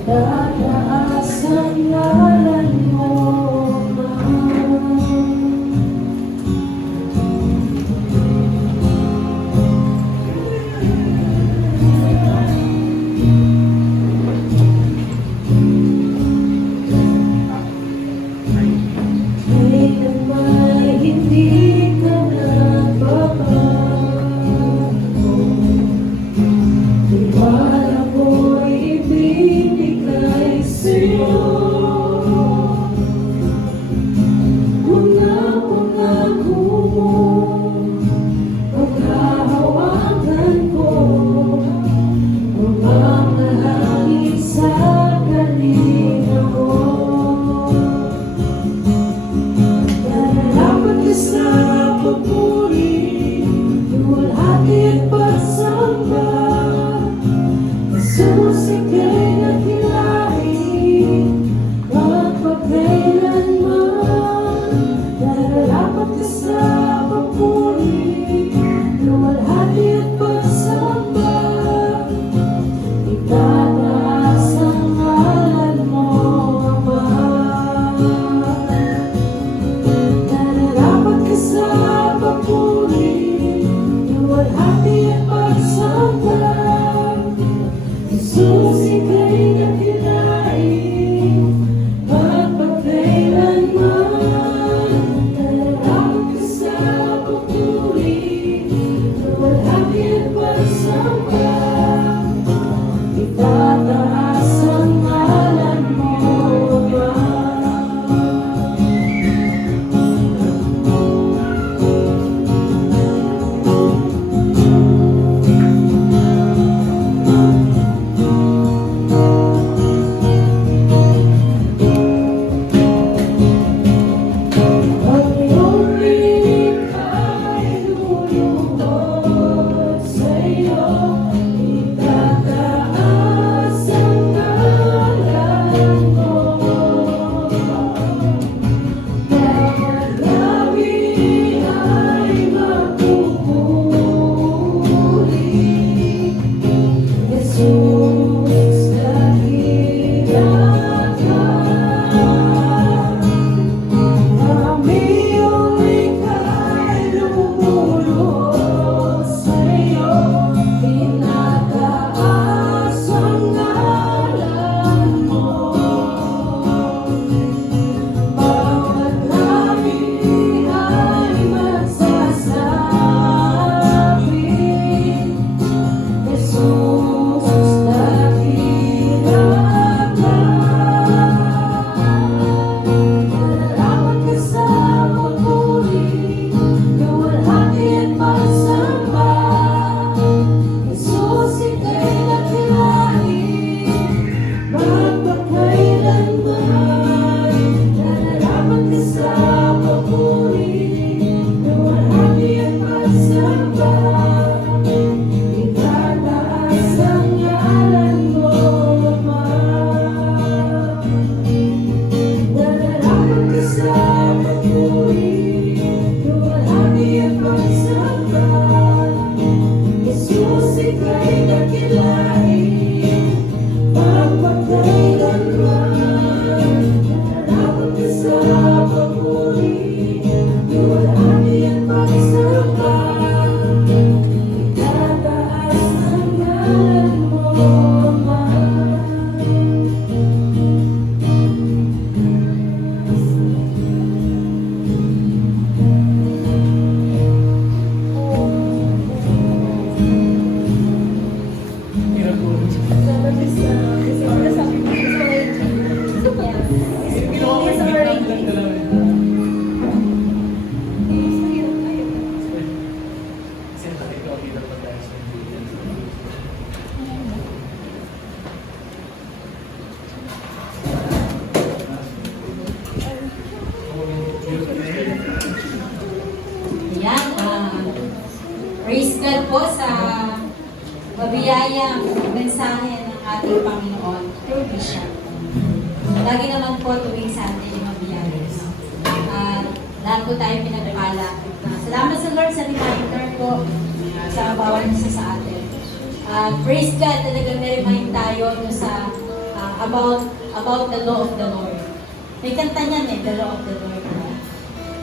Tataas ang ngalan mo. Di ka nagbabago, tiwala ko'y ibinigay sa'yo. Mga pangako mo, pagkahawakan ko, mamamahagin sa kanina mo. Nararapat ka sa papuri, luwalhati at pagsamba. Jesus, ika'y nakilain, magpagkailanman. Nararapat ka sa papuri, luwalhati at pagsamba. Itataas ang ngalan mo, Ama. Nararapat ka sa papuri, luwalhati at pagsamba. Jesus, ika'y nakilain, magpagkailanman. Nararapat ka sa papuri, luwalhati at pagsamba. Itataas ang ngalan mo, Ama. Ang iyong piling ay lulubog sa'yo. Itataas ang ngalan mo. Bawat labi ay mapupuri. Jesus, dakila ka. Kami iyong ika'y lumulog sa'yo. Tinataas ang ngalan mo. Bawat labi ay magsasabi, Jesus, dakila ka. Nararapat ka sa papuri, luwalhati at pagsamba. Jesus, ika'y nakilain, magpagkailanman. Nararapat ka sa papuri, luwalhati at pagsamba. Itataas ang ngalan mo, Ama. Nararapat ka sa papuri, luwalhati at pagsamba. Jesus, ika'y nakilain, magpagkailanman. Nararapat ka sa papuri, luwalhati at pagsamba. Itataas ang ngalan mo, Ama. Yan, praise God po sa mabiyayang mensahe ng ating Panginoon through Bishop. Lagi naman po tuwing sa atin yung mabiyaya. At lahat po tayo pinagpala. Salamat sa Lord sa reminder po sa bawat isa sa atin. Praise God, talagang na-remind tayo no, sa about the law of the Lord. May kanta niyan the law of the Lord.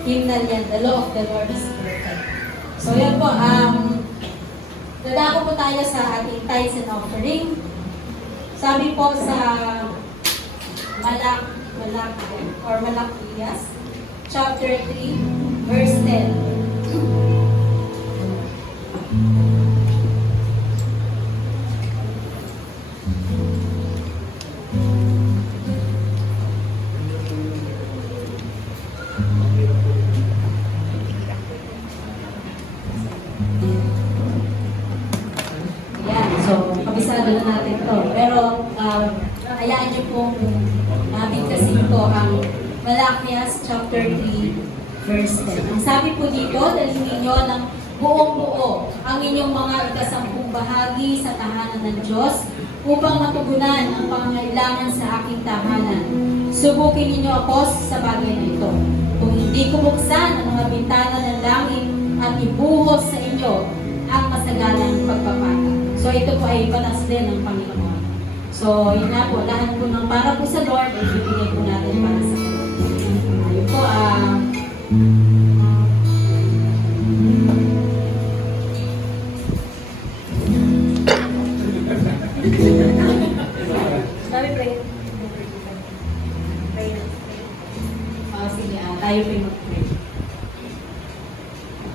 Hymnal yan, the law of the Lord is perfect. So yan po, dadako po tayo sa ating tithes and offering. Sabi po sa Malakias, chapter 3, verse 10. Yan, so kabisado na natin to. Pero hayaan niyo pong bigkasin ko ang Malakias chapter 3 verse 10. Ang sabi po dito, dalhin ninyo ng buong buo ang inyong mga ikasampung bahagi sa tahanan ng Diyos upang matugunan ang pangangailangan sa aking tahanan. Subukin ninyo ako sa bagay na ito. Kung hindi ko buksan ang mga bintana ng langit at ibuhos sa inyo ang masagalang pagpapala. So ito po ay batas din ng Panginoon. So yun na po, lahat po ng para po sa Lord, ibibigay po natin para sa Lord. Ayun po, Sabi, pray. Pray. sige, tayo po yung mag-pray.